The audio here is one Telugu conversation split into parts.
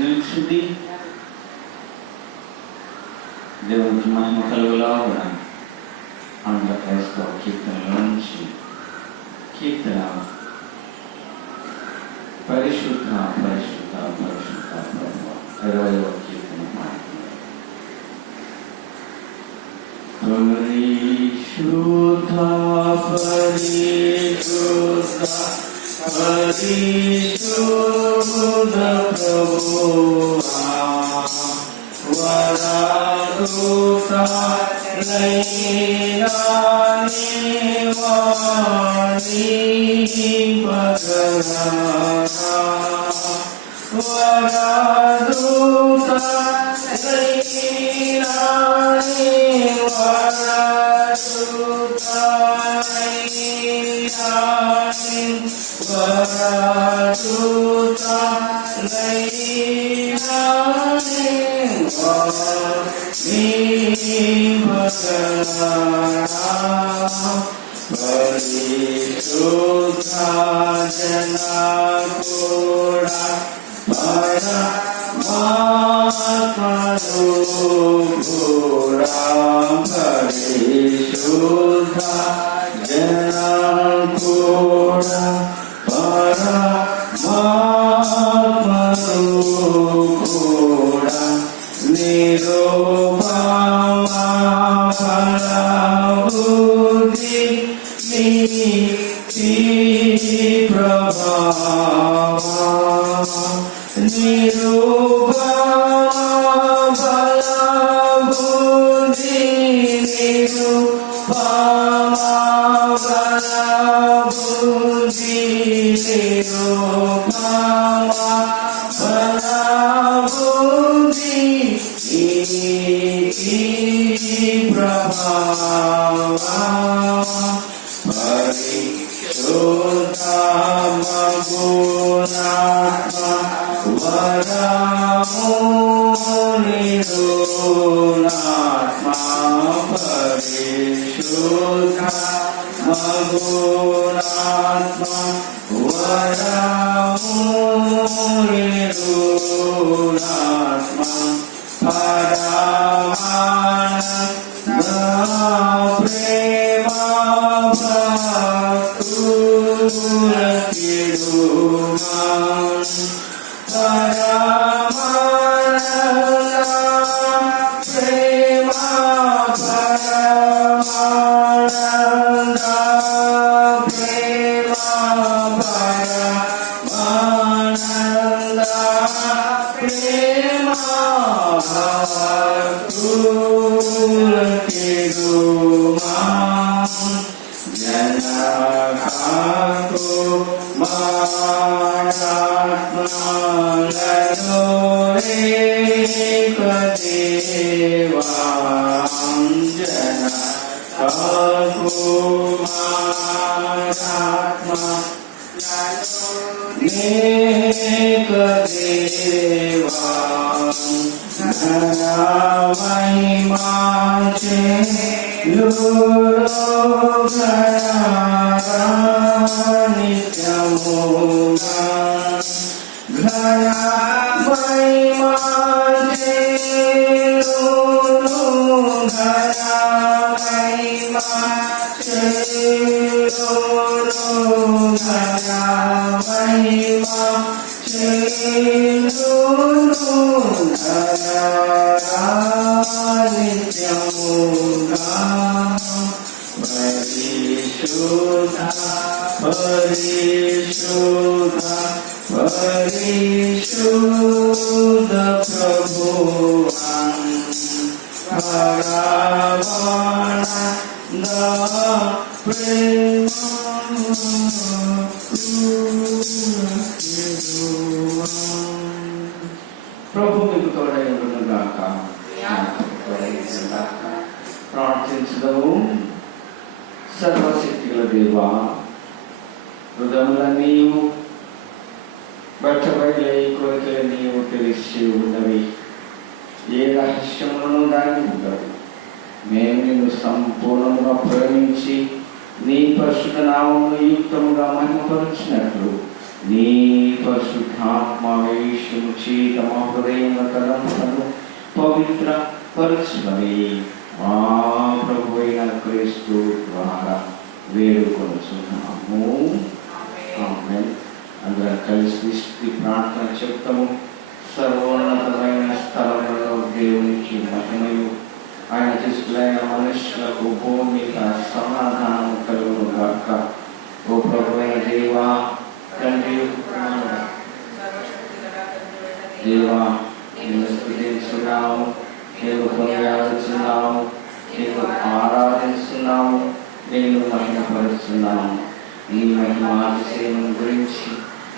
నిలిచింది. దేవునికి మహిమ కలుగులాగున 100 కీర్తనల నుంచి కీర్తన పరిశుద్ధ పరిశుద్ధ పరిశుద్ధ ప్రభువా 20వ కీర్తన పరిశుద్ధ పరిశుద్ధ పరిశుద్ధ ప్రభువా వరదూత నైనాని వాణి భగవానా వరదూత నైనాని వరదూత నైనాని వరదూత నైనాని పరిశుద్ధ జనకుడా పరమాత్మరూపుడా పరిశుద్ధ జనకుడా పరమాత్మరూపుడా నిరూపమాబుద్ధి నీతి ప్రభావా నిరూపమాబుద్ధి నిరూపమాబుద్ధి నిరూపమాబుద్ధి ప్రభావా పరిశుద్ధ మగునాత్మ వరము నిరునాత్మ పరిశుద్ధ మగునాత్మ వరము నిరునాత్మ ప్రేమ భక్తులకిడుమాన్ పరమానంద ప్రేమ పరమానంద ప్రేమ పరమానంద ప్రేమ భక్తులకిడుమాన్ జనకాకు మానాత్మలను ఏకదేవాం జనకాకు మానాత్మలను ఏకదేవాం ఘనమహిమాచే నిత్యముగా ఘనమహిమాచే ఘనమహిమాచే ఘనమహిమాచే నిత్యముగా పరిశుద్ధ పరిశుద్ధ పరిశుద్ధ ప్రభువా పరమానంద ప్రేమ ప్రభు మీకు తోడై ఉండుగాక. ప్రార్థించదము. సర్వశక్తి గల దేవా, హృదయములన్నీ బట్టబయలే కోరికలు నీవు తెలిసి ఉన్నవి. ఏ రహస్యములను దాన్ని ఉండవు. మేము నిన్ను సంపూర్ణంగా ప్రేమించి నీ పరిశుద్ధ నామమును యుక్తముగా మహిమపరిచినట్లు నీ పరిశుద్ధాత్మ ఉద్దేశించి తమ హృదయం తలంపులను పవిత్ర పరచుమని మా ప్రభు అయిన క్రీస్తు ద్వారా వేడుకొనుచున్నాము. ఆమేన్. అందరం కలిసి ఈ ప్రార్థన చెప్తాము. సర్వోన్నతమైన స్థలంలో దేవునికి మహిమయు, ఆయన తీసుకులైన మనుషులకు భూమి మీద సమాధానం కలుగును గాక. ఓ ప్రభువైన దేవా, తండ్రి దేవా, నిన్ను స్తుతించున్నాము, నేను కొనియాడుచున్నాము, నేను ఆరాధిస్తున్నాము, నేను మహిమపరుస్తున్నాము. నీ మహిమాతిశయం గురించి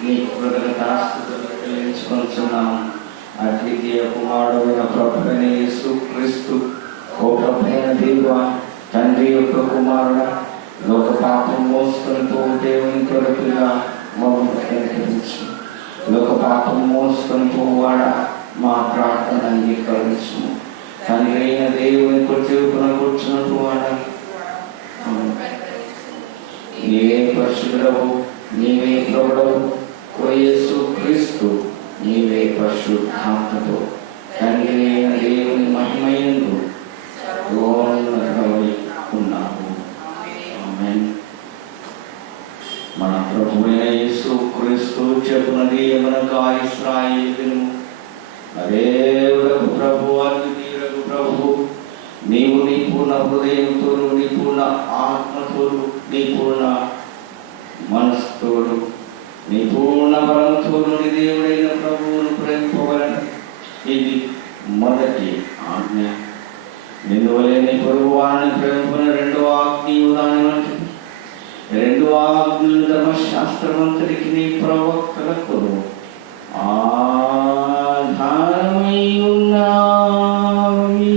నీ కృతజ్ఞతాస్తుతులు చెల్లించుకొనుచున్నాము. అద్వితీయ కుమారుడైన ప్రభువైన యేసుక్రీస్తు, ఓ ప్రభువైన దేవా, తండ్రి యొక్క కుమారుడా, లోక పాపం మోసుకొని పోవు దేవుని కొరకుగా మమ్మల్ని కనికరించు. లోక పాపం మోసుకొని పోవాడా, మా ప్రార్థన అంగీకరించు. తండ్రి అయిన దేవుని కొద్దిగా కూర్చున్నట్టు వాడా, నీవే పరిశుద్ధుడవు, నీవే ప్రభుడవు, ఓ యేసుక్రీస్తు, నీవే పరిశుద్ధాత్మతో తండ్రి అయిన దేవుని మహిమయందు సర్వోన్నతమై ఉన్నావు. ఆమేన్. మన ప్రభువైన యేసుక్రీస్తు చెప్పునది ఏమనగా, ఇశ్రాయేలును దేవుడకు ప్రభు, అద్వితీయుడకు ప్రభు, నీవు నీ పూర్ణ హృదయంతోను, నీ పూర్ణ ఆత్మతోను, నీ పూర్ణ మనస్సుతోను, నీ పూర్ణ బలంతోను నీ దేవుడైన ప్రభువును ప్రేమింపవలెను. ఇది మొదటి ఆజ్ఞ. నిన్ను వలె నీ పొరుగువారిని ప్రేమించిన రెండవ ఆజ్ఞయు దాని వంటిది. రెండవ ఆజ్ఞలు ధర్మశాస్త్రమంతటికి నీ ప్రవక్తలకు ఆధారమై ఉన్నావి.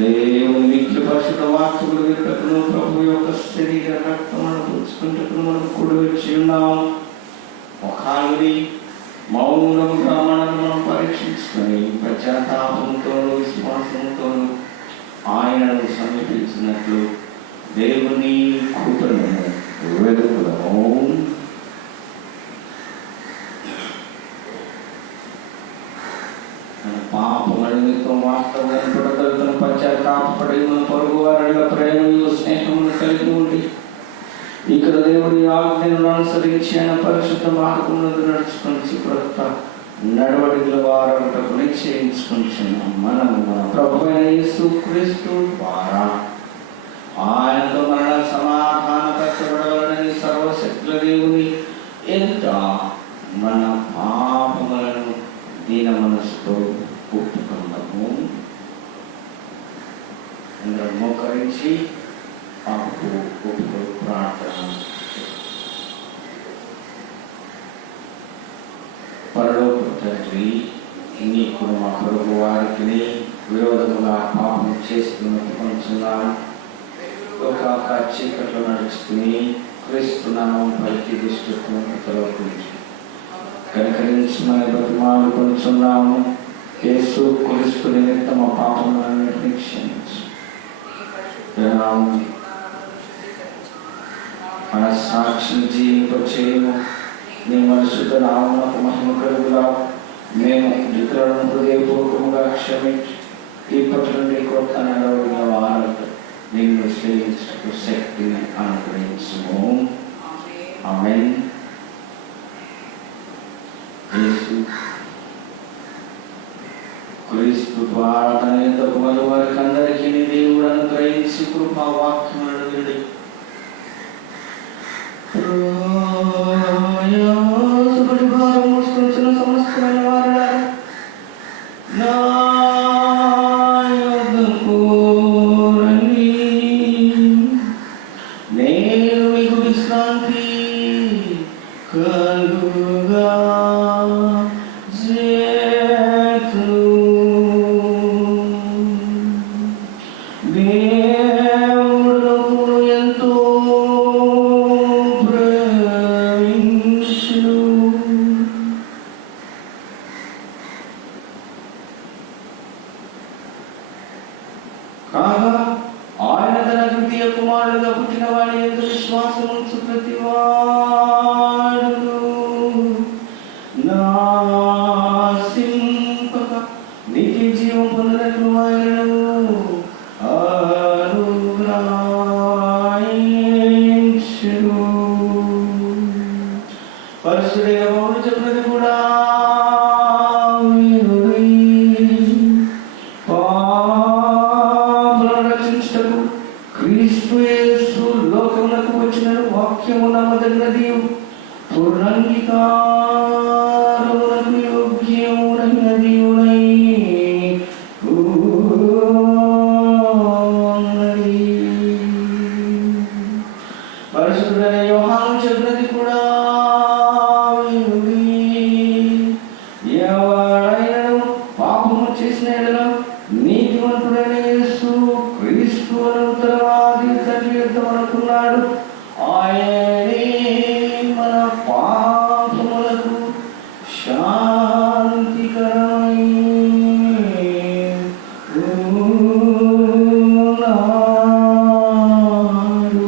దేవుని నిత్య పరిశుద్ధ వాక్యములు వింటకును ప్రభు యొక్క శరీర రక్తములను పుచ్చుకుంటకును మనం కూడి వచ్చి ఉన్నాం. ఒకరి మౌనముగా మనం పరీక్షించుకొని పశ్చాత్తాపంతోనూ విశ్వాసంతోనూ ఆయనను సమీపించినట్లు దేవుని కృపను వెతుకుదాము. పాపముల నిమిత్తం వాస్తవమైన పడగలుగుతున్న పశ్చాత్తాపడి మన పొరుగు వారిలో ప్రేమయు స్నేహమును కలిగి ఉండి ఇక్కడ దేవుడి ఆజ్ఞలను అనుసరించి ఆయన పరిశుద్ధ మార్గములను నడుచుకొని క్రొత్త నడవడికల వారటకు నిశ్చయించుకుంటున్నాం. మనము మన ప్రభువైన యేసుక్రీస్తు ద్వారా ఆయనతో మరణ సమాధానపరచబడవలనని సర్వశక్తుల దేవుని ఎదుట మన పాపములను దీన మనసుతో ఒప్పుకున్నాము. అందరం మోకరించి పాపకు ఒప్పుకో ప్రార్థన. పరలోక తండ్రి, నీకు మా పొరుగు వారికి విరోధముగా పాపం చేసుకున్నట్టు కొంటున్నాను. ఒక చీకట్లో నడుచుకుని క్రీస్తు నామం పలికి దుష్టత్వంలోకి కనికరించమని బతిమాలు కొంటున్నాము. యేసు క్రీస్తు నిమిత్తం మా పాపములన్నిటినీ క్షమించు. మన సాక్షిని జీవింపచేయము. నీ పరిశుద్ధ నామమునకు మహిమ కలుగులా మేము ఇతరులను హృదయపూర్వకముగా క్షమించి ఇప్పటి నుండి కొత్త నడవడిన వారంతో నిన్ను సేవించు శక్తిని అనుగ్రహించుము. ఆమేన్. యేసు క్రీస్తు ద్వారా తన యొద్దకు వచ్చి వారికి అందరికీ దేవుడు అనుగ్రహించి కృపా వాక్యములను విని భారం మోసుకొచ్చిన సమస్తమైన వారుడా నా యొద్దకు రండి, నేను మీకు విశ్రాంతి కలుగా చేతును. కుమారులుగా పుట్టిన వాడి యందు విశ్వాసముంచు ప్రతివాడును నాశింపక నిత్య జీవం పొందుటకు ఆయనను అనుగ్రహించును. పరిశుద్ధుడైన పౌలు చెప్పినది కూడా పాపులను రక్షించుటకు క్రీస్తు యేసు లోకమునకు వచ్చిన వాక్యము నమ్మదగినది పూర్ణాంగీకారమునకు యోగ్యమునైనది ఉన్నది. పరిశుద్ధుడైన యోహాను చెప్పినది కూడా ఎవరైనను పాపము చేసిన యెడల నీతిమంతుడైన యేసు క్రీస్తు అను ఉత్తరవాది తండ్రి యుద్ధమనుకున్నాడు. ఆయనే మన పాపములకు శాంతికరమై ఉన్నాడు.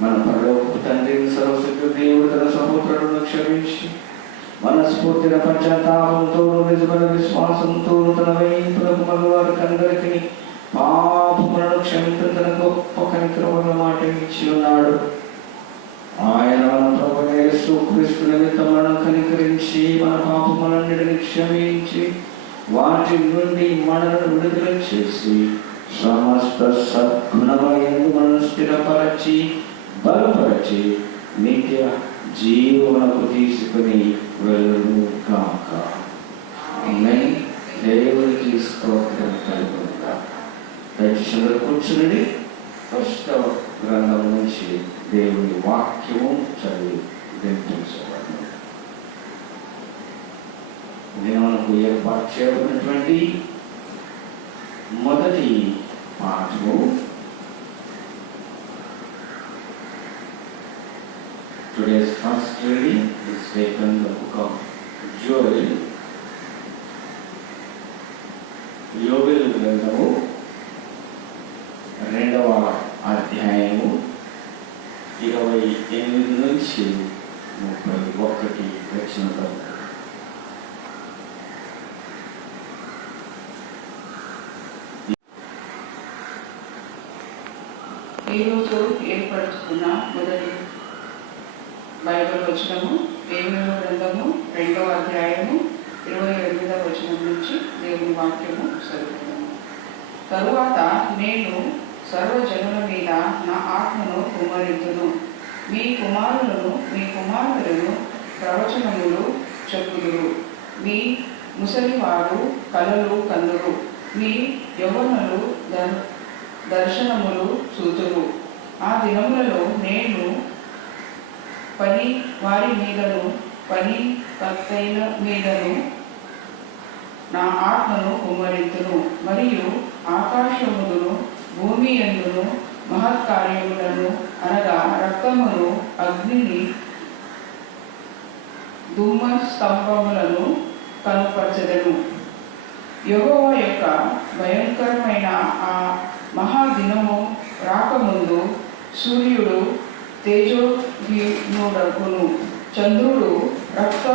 మన పరలోకపు తండ్రి సర్వశక్తుడు దేవుడు తన సహోదరులను క్షమించి మనస్ఫూర్తిన పశ్చాత్తాపంతో నిజమైన విశ్వాసంతో తన వైపులకు మగవారికి అందరికీ పాపములను క్షమించడం తన గొప్ప కనికరమైన మాట ఇచ్చి ఉన్నాడు. ఆయన మన ప్రభువైన యేసు క్రీస్తు నిమిత్తం మనం కనికరించి మన పాపములన్నిటిని క్షమించి వాటి నుండి మనలను విడుదల చేసి సమస్త సద్గుణమయందు మనను స్థిరపరచి బలపరచి నిత్య జీవనకు తీసుకుని వెళ్ళును కాక. ఆమేన్. దేవునికి స్తోత్రం కలుగును గాక. దయచేసి కూర్చుని పరిశుద్ధ గ్రంథం నుంచి దేవుని వాక్యము చదివి వినిపించబడును. మనకు ఏర్పాటు చేయబడినటువంటి మొదటి పాఠము Today's first reading is taken the book of Joel. యోబేలు గ్రంథము 2వ అధ్యాయము 28 నుంచి 31 వచనం వరకు. ఈరోజు ఏర్పడుతున్న మొదటి బైబిల్ వచనము యోబేలు గ్రంథము 2వ అధ్యాయము 28వ వచనం నుంచి దేవుని వాక్యము చదువుతాము. తరువాత నేను సర్వజనుల మీద నా ఆత్మను కుమ్మరింతును. మీ కుమారులను ప్రవచనములు చెప్పుదురు. మీ ముసలివారు కలలు కందురు. మీ యవ్వనులు దర్శనములు చూతురు. ఆ దినములలో నేను పని వారి మీదను పని కత్తైల మీదను నా ఆత్మను కుమ్మరింతును. మరియు ఆకాశములను భూమి యందును మహత్కార్యములను అనగా రక్తమును అగ్నిని దుమ్మ స్తంభములను కనుపరచెదను. యెహోవా యొక్క భయంకరమైన ఆ మహాదినము రాకముందు సూర్యుడు తేజోహీనుడగును, చంద్రుడు రక్త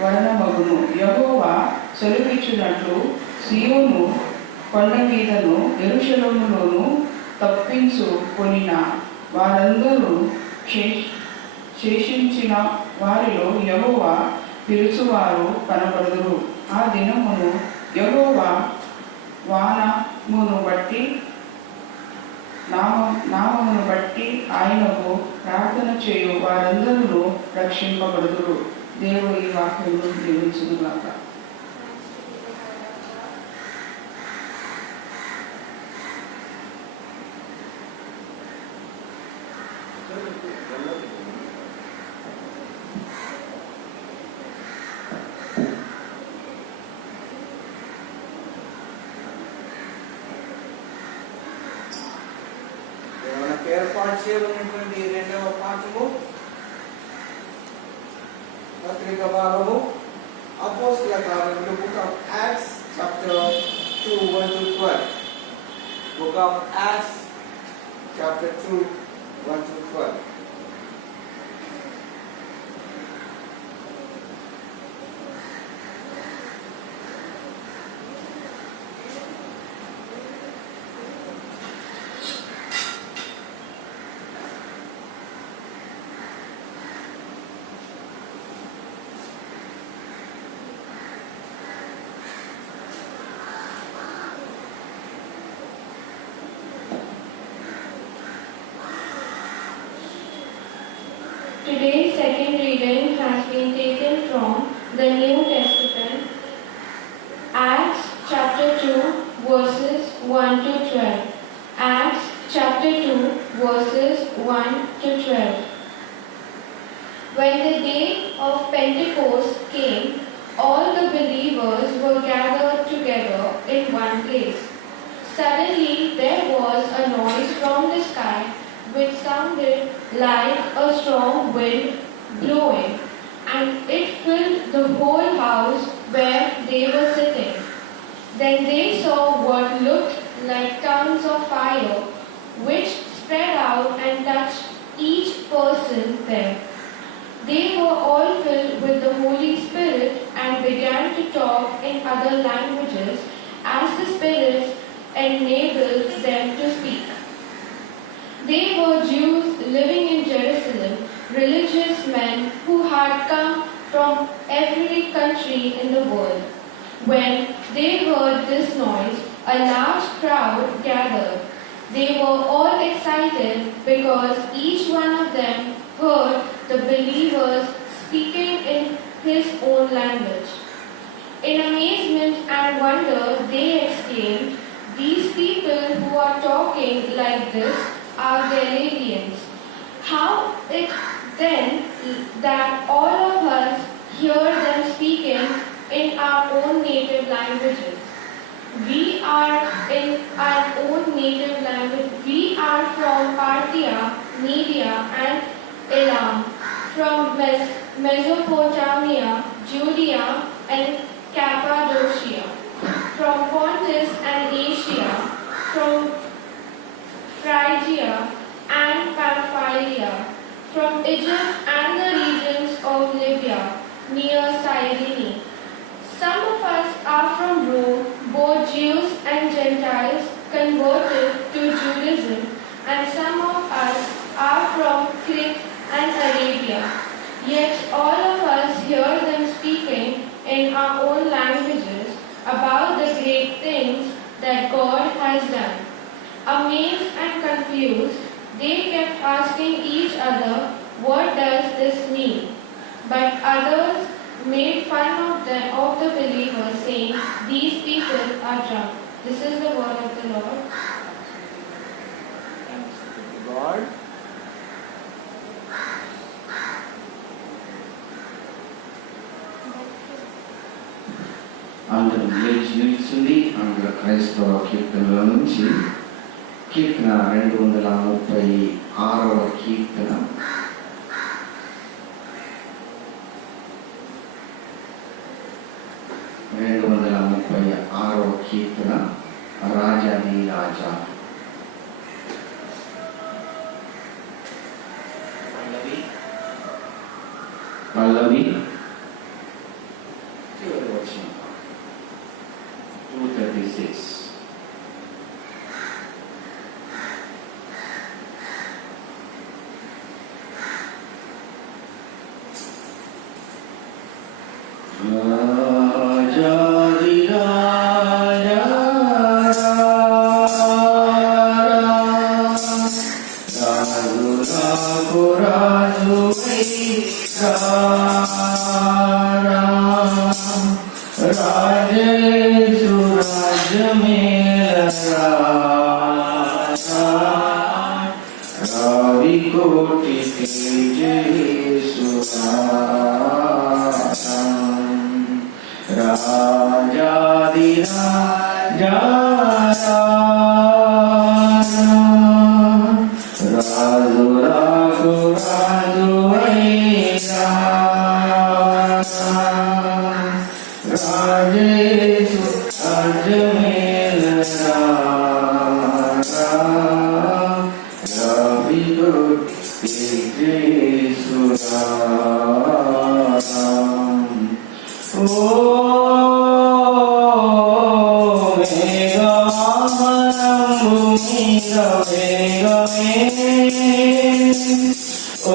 వర్ణమగును. యెహోవా సెలవిచ్చినట్లు సీయోను కొండ మీదను యెరూషలేములోను తప్పించుకొనిన వారందరూ శేషించిన వారిలో యెహోవా పిలుచువారు కనబడుదురు. ఆ దినమును యెహోవా నామమును బట్టి ఆయనకు ప్రార్థన చేయు వారందరూ రక్షింపబడుదురు. దేవుడు ఈ వాక్యమును దీవించునుగాక. ఏర్పాటు చేయబడినటువంటి 2వ పాఠము పత్రిక భాగము అపోస్తల కార్యములు book of acts chapter 2 1 to 12. Book of Acts, chapter 2, 1 to 12. Today's second reading has been taken from the New Testament, Acts chapter 2, verses 1 to 12. Acts chapter 2, verses 1 to 12. When the day of Pentecost came, all the believers were gathered together in one place. Suddenly there was a noise from the sky which sounded like a strong wind blowing, and it filled the whole house where they were sitting. Then they saw what looked like tongues of fire, which spread out and touched each person there. They were all filled with the Holy Spirit and began to talk in other languages as the Spirit enabled them to speak. They were Jews living in Jerusalem, religious men who had come from every country in the world. When they heard this noise, a large crowd gathered. They were all excited because each one of them heard the believers speaking in his own language. In amazement and wonder, they exclaimed, "These people who are talking like this are Galileans. How it then that all of us hear them speaking in our own native languages? We are in our own native language. We are from Parthia, Media and Elam, from Mesopotamia, Judea and Cappadocia, from Pontus and Asia, from Phrygia and Pamphylia, from Egypt and the regions of Libya, near Cyrene. Some of us are from Rome, both Jews and Gentiles converted to Judaism, and some of us are from Crete and Arabia. Yet all of us hear them speaking in our own languages about the great things that God has done." Amazed and confused, they kept asking each other, "What does this mean?" But others made fun of the believers, saying, "These people are drunk." This is the word of the Lord. Thanks be to God. అందరం లేచి నిల్చుంది. అందులో క్రైస్తవ కీర్తనల నుంచి కీర్తన 236వ కీర్తన. కీర్తన రాజాది రాజా. పల్లవి చివరి వచనం 236. మీద వేగమే ఓ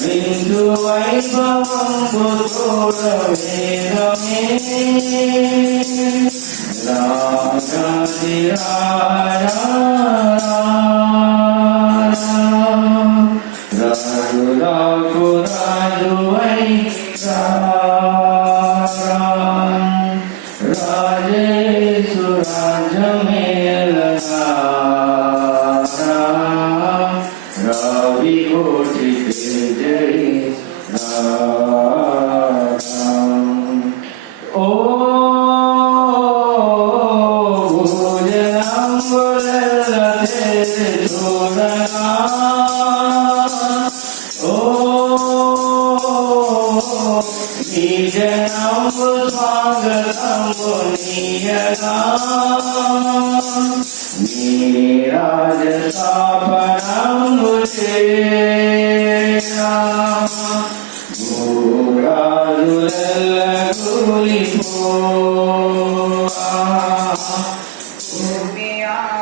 బిందు వైభవంబు తోడ వేగమే రాజాది రాజా రాజులకు రాజువై రాజేసు రాజమేలనా రవి కోటి జయ ఓ భోజనంబుల చూడనా ఓ నిజనంబు స్వాగతంబు నీయగా నీ రాజస్థాపనంబు చేరా భూరాజులెల్ల కూలిపోవా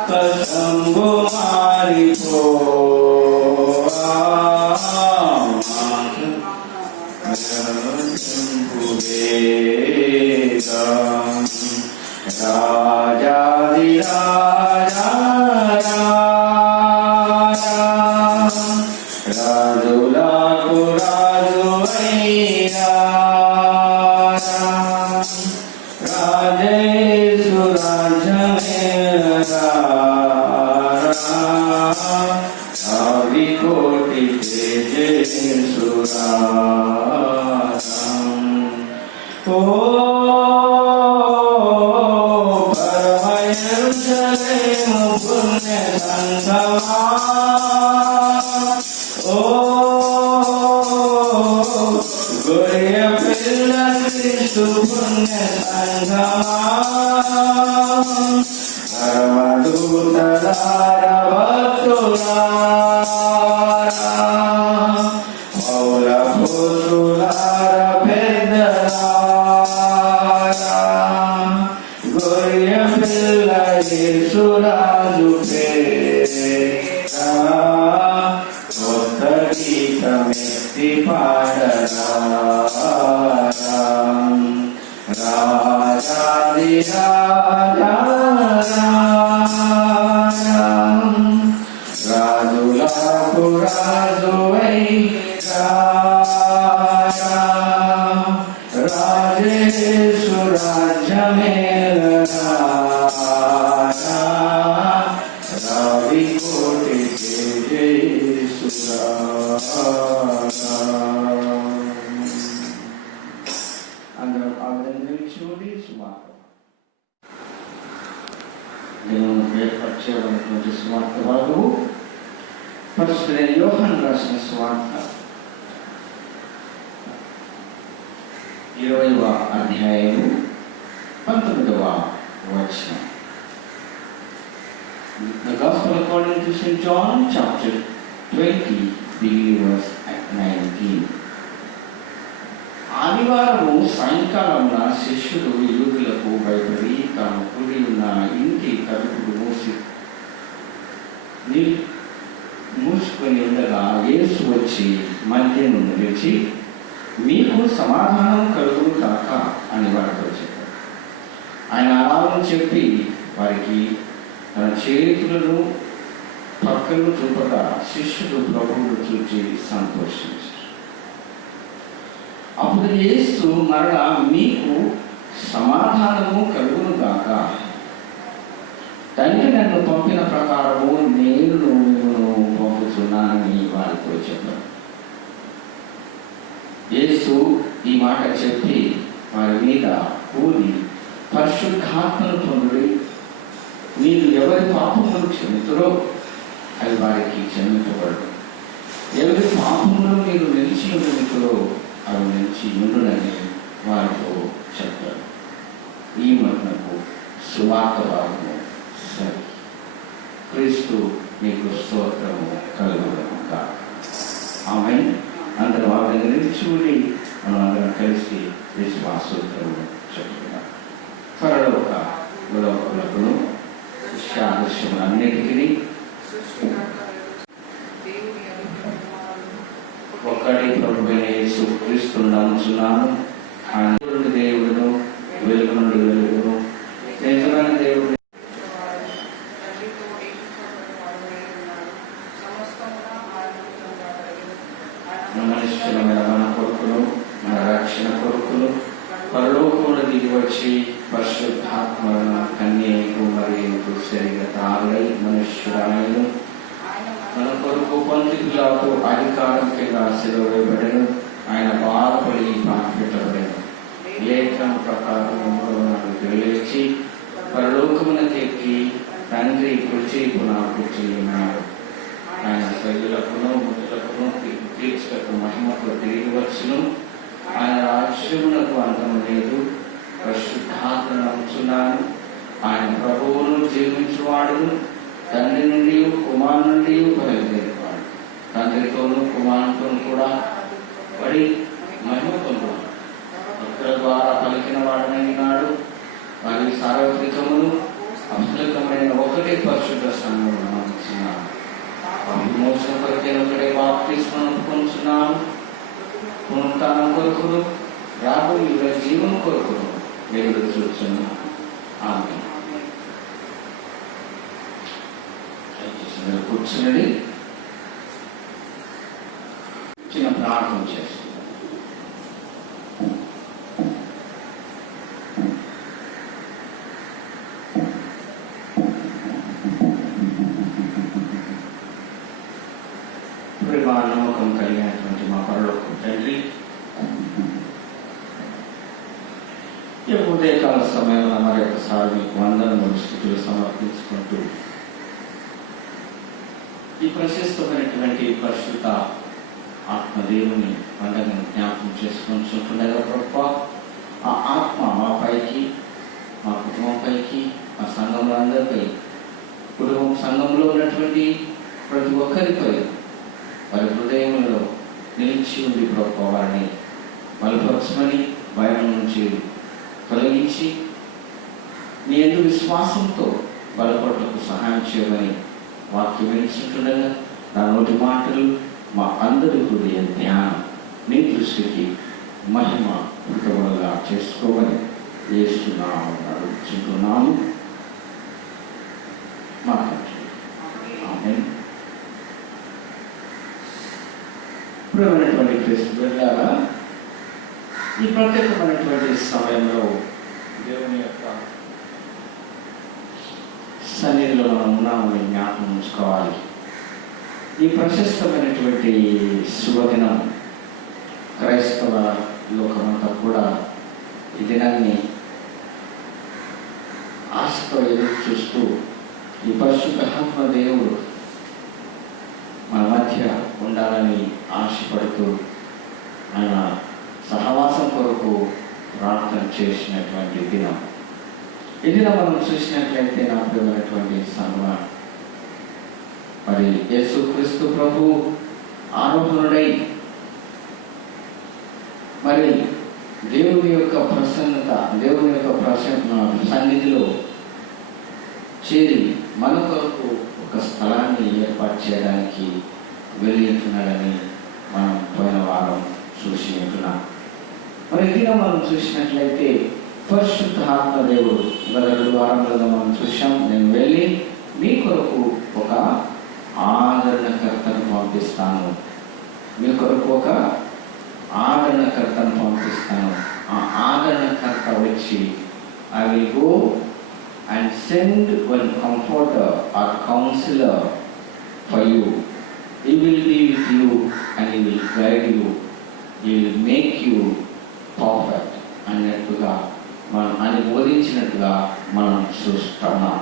కసంబు మారిపోవా రాజాది రాజా రాజులకు రాజువైనా రాజేసు రాజమేరా రవి కోటి తేజసురా ఓ పరమయంసలేము పుణ్య సంగమా ఓ గొర్రె పిల్ల క్రీస్తు పుణ్య సంగమా పరమదూతలార భక్తులారా మౌల పురులార పెద్దలారా గొర్రె పిల్ల యేసురాజు పేరా కొత్త గీతమెత్తి పాడరా రాజాది రాజా రాజులకు రాజువై రాజేసు రాజ్యమేలనా రవి కోటి తేజసురా అందరూ ఆ విధంగా నిలిచి సువార్త నేను ఏర్పరిచేటువంటి సువార్త భాగము పరిశుద్ధుడైన యోహాను రాసిన సువార్త 20వ అధ్యాయము 19వ వచనం. The Gospel according to St. John, chapter 20, beginning verse 19. ఆదివారము సాయంకాలమున శిష్యులు యూదులకు భయపడి తాము కూడి ఉన్న ఇంటి తలుపులు మూసుకొని ఉండగా యేసు వచ్చి మధ్యను నిలిచి మీకు సమాధానం కలుగును కాక అని వారితో చెప్పారు. ఆయన అలాగని చెప్పి వారికి తన చేతులను పక్కను చూపగా శిష్యులు ప్రభువును చూచి సంతోషించారు. అప్పుడు యేసు మరలా మీకు సమాధానము కలుగును గాక, తండ్రి నన్ను పంపిన ప్రకారము నేను మిమ్మల్ని పంపుతున్నానని వారితో చెప్పారు. యేసు ఈ మాట చెప్పి వారి మీద కూలి పరిశుద్ధాత్మను పొంది మీరు ఎవరి పాపములు క్షమితురో అవి వారికి క్షమించబడదు, ఎవరి పాపములు మీరు నిలిచి ఉండులో అవి నిలిచి ఉండునని వారితో చెప్పారు. ఈ మరణకు సువార్త భాగము సరి. క్రీస్తు మీకు స్తోత్రము కలుగును కాక. ఆమేన్. అందరూ ఆ విధంగా నిలిచి మనం అందరం కలిసి విశ్వాసోత్తరము చెప్తున్నాం. పరలోక లోపలకును విషయాదృశ్యములన్నిటికీ ఒక్కడి ప్రభువైన యేసుక్రీస్తును నమ్ముచున్నాను. ఆయన నుండి దేవుడును, వెలుగు నుండి వెలుగును, నిజమైన దేవుడు మనుష్యులమైన మన కొరకును, మన రక్షణ కొరకును పరలోకమున దిగి వచ్చి పరిశుద్ధాత్మను కన్యకు మరియు శరీరతాలై మనుష్యురాలను మన కొరకు పొంతి పిలాతు అధికారం కింద శిలువ వేయబడెను. ఆయన బాధపడి పాతిపెట్టబడెను. లేఖనం ప్రకారం 3 లేచి పరలోకమునకు ఎక్కి తండ్రి కుడిచేపున కూర్చుని ఉన్నాడు. ఆయన శైలులకును ముద్దులకును తీర్చులకు మహిమకు తిరిగి వచ్చును. ఆయన రాజ్యమునకు అంతము లేదు. పరిశుద్ధాత్మను నమ్ముచున్నాను. ఆయన ప్రభువును జీవించువాడును, తండ్రి నుండి కుమారు నుండి బయలుదేరేవాడు, తండ్రితోనూ కుమారునితోనూ కూడా పడి మహిమ పొందువాడు, భక్తుల ద్వారా పలికిన వాడనైనాడు. మరియు సార్వత్రికమును అపుస్తకమైన ఒకటే పరిశుద్ధ సంఘమును నమ్ముచున్నాను. విమోచన కొరకైన ఒకటే బాప్తిస్మను పొందుచున్నాను. పునరుత్థానం కొరకును రాబోయే జీవం కొరకును ఎదురు చూస్తున్నాను. ఆమేన్. కూర్చున్నది చిన్న ప్రార్థన చేస్తుంది. ప్రేమ నమ్మకం కలిగినటువంటి మా పరలోకపు తండ్రి, ఈ ఉదయకాల సమయంలో మరి ఒకసారి మీకు వందనములు స్తుతులు సమర్పించుకుంటూ ఈ ప్రశస్తమైనటువంటి పరిశుద్ధ ఆత్మదేవుని పండుగను జ్ఞాపకం చేసుకుంటుండగా ప్రభువా, ఆ ఆత్మ మా పైకి, మా కుటుంబం పైకి, మా సంఘంలో అందరిపై, కుటుంబం సంఘంలో ఉన్నటువంటి ప్రతి ఒక్కరిపై వారి హృదయంలో నిలిచి ఉంది ప్రభువా. వారిని బలపరచమని, భయం నుంచి తొలగించి నీ యందు విశ్వాసంతో బలపడటకు సహాయం చేయమని వాక్యం వినిస్తుండగా నా నోటి మాటలు మా అందరి హృదయ ధ్యానం నీ దృష్టికి మహిమ కృతములుగా చేసుకోమని యేసునామమున అడుగుచున్నాము. ఆమేన్. ప్రియమైనటువంటి క్రీస్తు బిడ్డలారా, ఈ ప్రత్యేకమైనటువంటి సమయంలో దేవుని యొక్క సన్నిధిలో మనం ఉన్నామని జ్ఞాపకం ఉంచుకోవాలి. ఈ ప్రశస్తమైనటువంటి శుభదినం క్రైస్తవ లోకమంతా కూడా ఈ దినాన్ని ఆశతో ఎదురు చూస్తూ ఈ పరిశుద్ధాత్మ దేవుడు మన మధ్య ఉండాలని ఆశపడుతూ ఆయన సహవాసం కొరకు ప్రార్థన చేసినటువంటి దినం. ఇది మనం చూసినట్లయితే నా ప్రియమైనటువంటి సంఘం, మరి యేసుక్రీస్తు ప్రభు ఆరోహణుడై మరి దేవుని యొక్క ప్రసన్నత, దేవుని యొక్క సన్నిధిలో చేరి మన కొరకు ఒక స్థలాన్ని ఏర్పాటు చేయడానికి వెళ్ళింటున్నాడని మనం పోయిన వారం చూసి ఉంటున్నాం. మరి ఇది మనం చూసినట్లయితే పరిశుద్ధాత్మ దేవుడు గత 2 వారాలుగా మనం చూసాం. నేను వెళ్ళి మీ కొరకు ఒక ఆదరణకర్తను పంపిస్తాను, మీ కొరకు ఒక ఆదరణకర్తను పంపిస్తాను. ఆ ఆదరణకర్త వచ్చి I will go and send one comforter or counsellor for you. He will be with you and he will guide you. He will make you perfect అన్నట్టుగా మనం అని బోధించినట్టుగా మనం చూస్తున్నాం.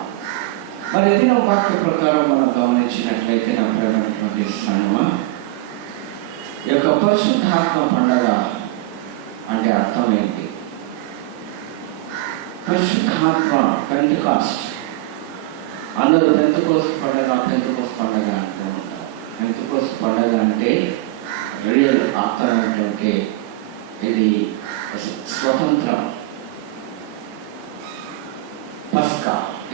మరి ఏదైనా వాక్య ప్రకారం మనం గమనించినట్లయితే నా ప్రేమైనటువంటి సంగమా, ఈ యొక్క పరిశుద్ధాత్మ పండగ అంటే అర్థం ఏంటి? పరిశుద్ధాత్మ పెంతెకోస్ట్, అందరూ పెంతెకోస్తు పండగ అంటూ ఉంటారు. పెంతెకోస్తు పండగ అంటే రియల్ అర్థం ఏంటంటే ఇది స్వతంత్రం, పస్కా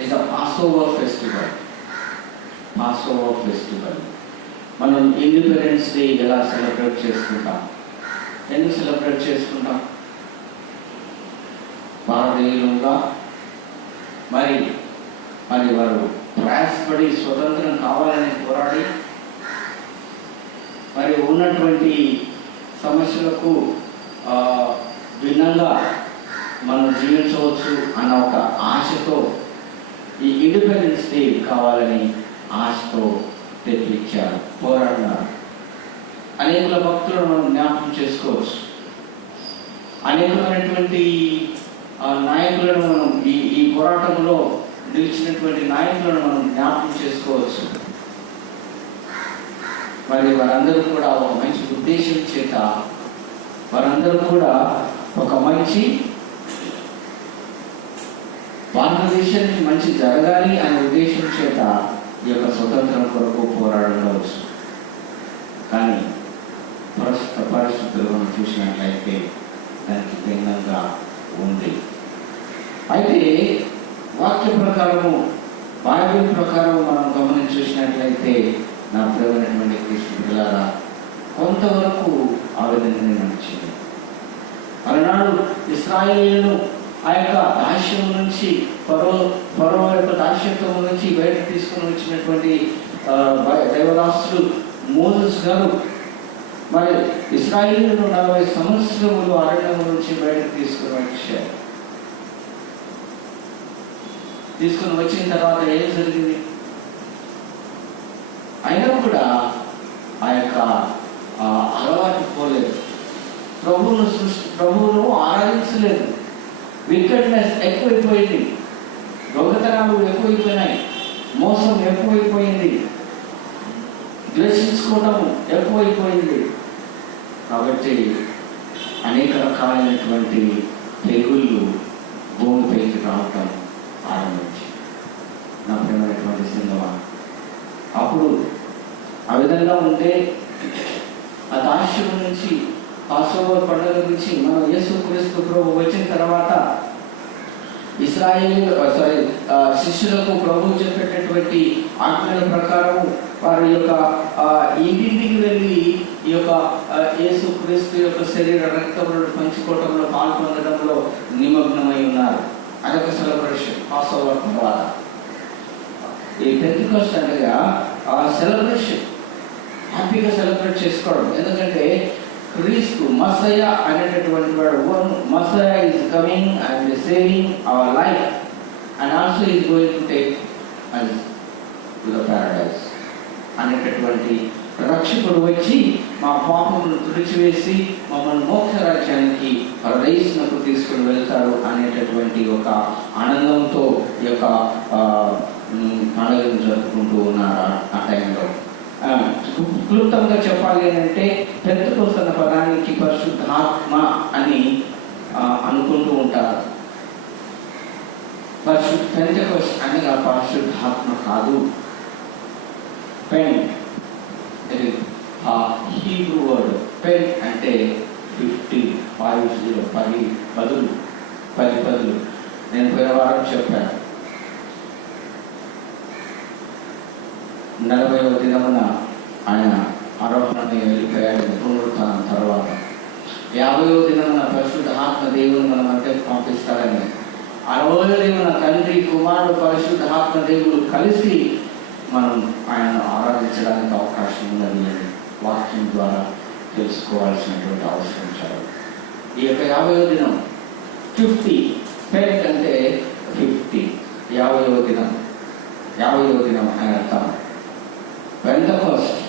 ఇస్ అ పాస్ఓవర్ ఫెస్టివల్. పాస్ఓవర్ ఫెస్టివల్. మనం ఇండిపెండెన్స్ డే ఎలా సెలబ్రేట్ చేసుకుంటాం? ఎందుకు సెలబ్రేట్ చేసుకుంటాం? భారతీయులుగా మరి వారు ప్రయాసపడి స్వతంత్రం కావాలని పోరాడి మరి ఉన్నటువంటి సమస్యలకు భిన్నంగా మనం జీవించవచ్చు అన్న ఒక ఆశతో ఈ ఇండిపెండెన్స్ డే కావాలని ఆశతో తెప్పించారు, పోరాడినారు. అనేకుల భక్తులను మనం జ్ఞాపకం చేసుకోవచ్చు. అనేకమైనటువంటి నాయకులను మనం ఈ పోరాటంలో నిలిచినటువంటి నాయకులను మనం జ్ఞాపకం చేసుకోవచ్చు. మరి వారందరూ కూడా ఒక మంచి ఉద్దేశం చేత, వారందరూ కూడా ఒక మంచి భారతదేశానికి మంచి జరగాలి అనే ఉద్దేశం చేత ఈ యొక్క స్వతంత్రం కొరకు పోరాడవచ్చు. కానీ ప్రస్తుత పరిస్థితులు మనం చూసినట్లయితే దానికి భిన్నంగా ఉంది. అయితే వాక్య ప్రకారము, బైబిల్ ప్రకారం మనం గమనించి చూసినట్లయితే నా ప్రియమైనటువంటి క్రీస్తు పిల్లరా, కొంతవరకు ఆ విధంగానే నడిచింది. అలనాడు ఇశ్రాయేలును ఆ యొక్క దాస్యం నుంచి, ఫరో యొక్క దాస్యత్వం నుంచి బయటకు తీసుకుని వచ్చినటువంటి దైవదాసుడు మోసెస్ గారు మరి ఇశ్రాయేలును 40 సంవత్సరములు అరణ్యం నుంచి బయటకు తీసుకుని వచ్చిన తర్వాత ఏం జరిగింది? అయినా కూడా ఆ యొక్క అలవాటు పోలేదు, ప్రభువును ఆరాధించలేదు. వికెట్నెస్ ఎక్కువైపోయింది, దొంగతనాలు ఎక్కువైపోయినాయి, మోసం ఎక్కువైపోయింది, ద్వేషించుకోవడం ఎక్కువైపోయింది. కాబట్టి అనేక రకాలైనటువంటి తెగుళ్ళు భూమిపైకి రావటం ఆరంభించి, నా ప్రియమైనటువంటి సింగమా, అప్పుడు ఆ విధంగా ఉంటే ఆ దాస్యం నుంచి, పాస్ఓవర్ పండుగ నుంచి మనం యేసుక్రీస్తు ప్రభు వచ్చిన తర్వాత శిష్యులకు ప్రభు చెప్పేటటువంటి ఆజ్ఞల ప్రకారం వారి యొక్క ఇంటింటికి వెళ్ళి ఈ యొక్క యేసుక్రీస్తు యొక్క శరీర రక్తములను పంచుకోవడంలో పాల్పొందడంలో నిమగ్నమై ఉన్నారు. అదొక సెలబ్రేషన్. పాస్ఓవర్ తర్వాత ఈ పెంటెకోస్ట్ అనగా ఆ సెలబ్రేషన్, హ్యాపీగా సెలబ్రేట్ చేసుకోవడం. ఎందుకంటే క్రీస్తు మసయ అనేటటువంటి వాడు, Messiah is coming and saving our life and also is going to take us to the paradise అనేటటువంటి రక్షకుడు వచ్చి మా పాపములను తుడిచివేసి మమ్మల్ని మోక్ష రాజ్యానికి పరదేశునకు తీసుకుని వెళ్తాడు అనేటటువంటి ఒక ఆనందంతో ఈ యొక్క పండుగను జరుపుకుంటూ ఉన్నారు ఆ టైంలో. క్లుప్తంగా చెప్పాలి అంటే పెంతెకోస్తు అన్న పదానికి పరిశుద్ధాత్మ అని అనుకుంటూ ఉంటారు. పెంతెకోస్తు అనగా పరిశుద్ధాత్మ కాదు. Pen Hebrew word. పెన్ అంటే 50 10 నేను పోయిన వారం చెప్పాను. 40వ దినమున ఆయన ఆరోపణని వెళ్ళిపోయాడు పునరుత్థానం తర్వాత. 50వ దినమున పరిశుద్ధాత్మ దేవుని మన మధ్యకు పంపిస్తాడని, 60వ దినమున తండ్రి, కుమారుడు, పరిశుద్ధాత్మ దేవుడు కలిసి మనం ఆయనను ఆరాధించడానికి అవకాశం ఉన్నది అని వాక్యం ద్వారా తెలుసుకోవాల్సినటువంటి అవసరం చాలా. ఈ యొక్క 50వ దినం 50 పెన్ అంటే 50, 50వ దినం అని అర్థం. పెంతెకోస్ట్,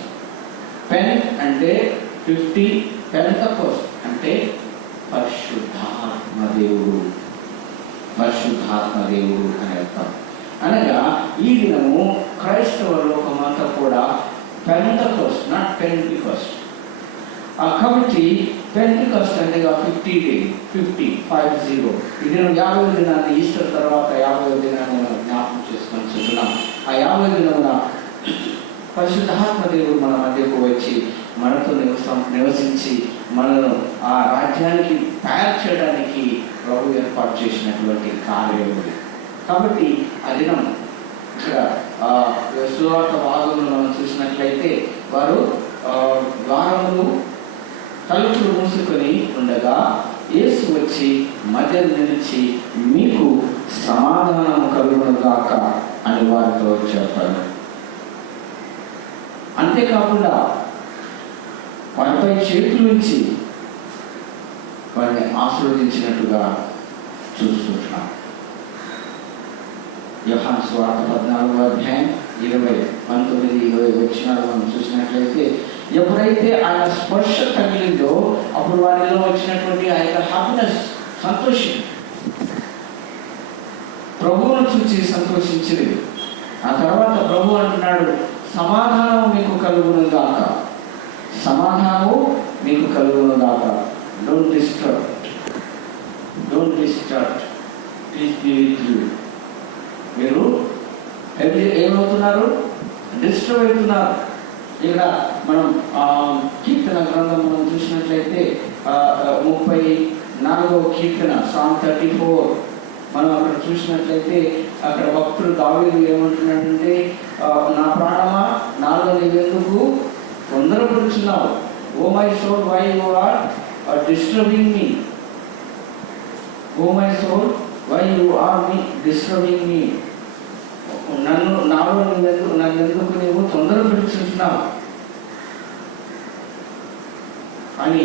పెన్ అంటే 50, పెంతెకోస్ట్ అంటే పరిశుద్ధాత్మ దేవుడు అని అర్థం. అనగా ఈ దినము క్రైస్తవ లోకమంతా కూడా పెంతెకోస్ట్, నాట్ పెంటెకోస్ట్. కాబట్టి పెంటెకోస్ట్ అంటే 50 డే, 50 ఈ దినం 50వ దినాన్ని, ఈస్టర్ తర్వాత 50వ దినాన్ని మనం జ్ఞాపకం చేసుకొని చూస్తున్నాం. ఆ 50వ దినమున పరిశుద్ధాత్మ దేవుడు మన మధ్యకు వచ్చి మనతో నివసించి మనను ఆ రాజ్యానికి తయారు చేయడానికి ప్రభు ఏర్పాటు చేసినటువంటి కార్యం. కాబట్టి ఆ దినం ఇక్కడ సువార్త భాగంలో మనం చూసినట్లయితే వారు ద్వారములు తలుపులు మూసుకొని ఉండగా యేసు వచ్చి మధ్య నిలిచి మీకు సమాధానం కలుగునుగాక అని వారితో చెప్పారు. అంతేకాకుండా వారిపై చేతుల నుంచి వారిని ఆశీర్వదించినట్టుగా చూస్తుంటున్నాం. యోహాను సువార్త 14వ అధ్యాయం 19-20 వచనాలు మనం చూసినట్లయితే ఎప్పుడైతే ఆయన స్పర్శ తగిలిందో అప్పుడు వారిలో వచ్చినటువంటి ఆ యొక్క హ్యాపీనెస్, సంతోషం, ప్రభువును చూసి సంతోషించింది. ఆ తర్వాత ప్రభు అంటున్నాడు, సమాధానం మీకు కలుగును గాక, సమాధానము మీకు కలుగును గాక. Don't disturb, please be with you. మీరు ఏమవుతున్నారు? డిస్టర్బ్ అవుతున్నారు. ఇక్కడ మనం కీర్తన గ్రంథం మనం చూసినట్లయితే 34వ కీర్తన Psalm 34 మనం అక్కడ చూసినట్లయితే అక్కడ భక్తుడు దావీదు ఏమంటున్నాడంటే, నా ప్రాణమా నాలో నీవెందుకు తొందరపడుచున్నావు? Oh my soul why you are disturbing me, oh my soul why you are disturbing me. నాలో నన్నెందుకు నీవు తొందరపడుచున్నావు అని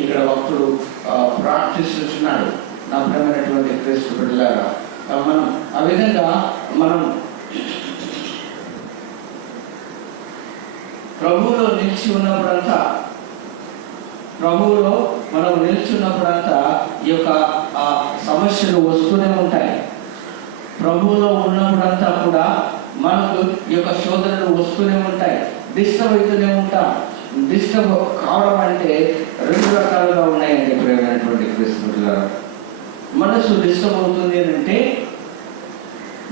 ఇక్కడ భక్తుడు ప్రార్థిస్తున్నాడు. నా ప్రియమైనటువంటి క్రీస్తు బిడ్డలారా, మనం ఆ విధంగా మనం ప్రభువులో నిలిచి ఉన్నప్పుడంతా ఈ యొక్క సమస్యలు వస్తూనే ఉంటాయి. ప్రభువులో ఉన్నప్పుడంతా కూడా మనకు ఈ యొక్క శోధనలు వస్తూనే ఉంటాయి, డిస్టర్బ్ అవుతూనే ఉంటాం. డిస్టర్బ్ కావడం అంటే 2 రకాలుగా ఉన్నాయండి ప్రియమైనటువంటి క్రీస్తుల. మనసు డిస్టర్బ్ అవుతుంది అంటే,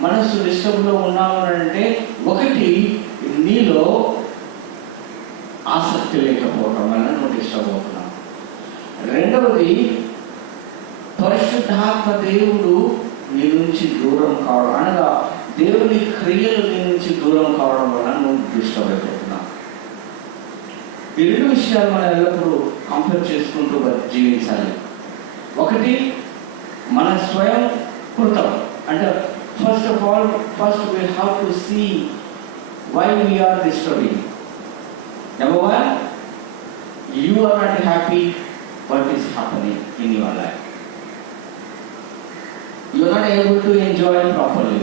మనసు డిస్టర్బ్లో ఉన్నాము అంటే, ఒకటి నీలో ఆసక్తి లేకపోవడం వల్ల నువ్వు డిస్టర్బ్ అవుతున్నావు. రెండవది పరిశుద్ధాత్మ దేవుడు నీ నుంచి దూరం కావడం, అనగా దేవుని క్రియలు నీ నుంచి దూరం కావడం వల్ల నువ్వు డిస్టర్బ్ అయిపోతున్నావు. ఈ 2 విషయాలు మనం ఎల్లప్పుడూ కంపేర్ చేసుకుంటూ జీవించాలి. ఒకటి మన స్వయం కృతం, అంటే first we have to see why we are disturbing. Number 1, you are not happy what is happening in your life. You are not able to enjoy properly.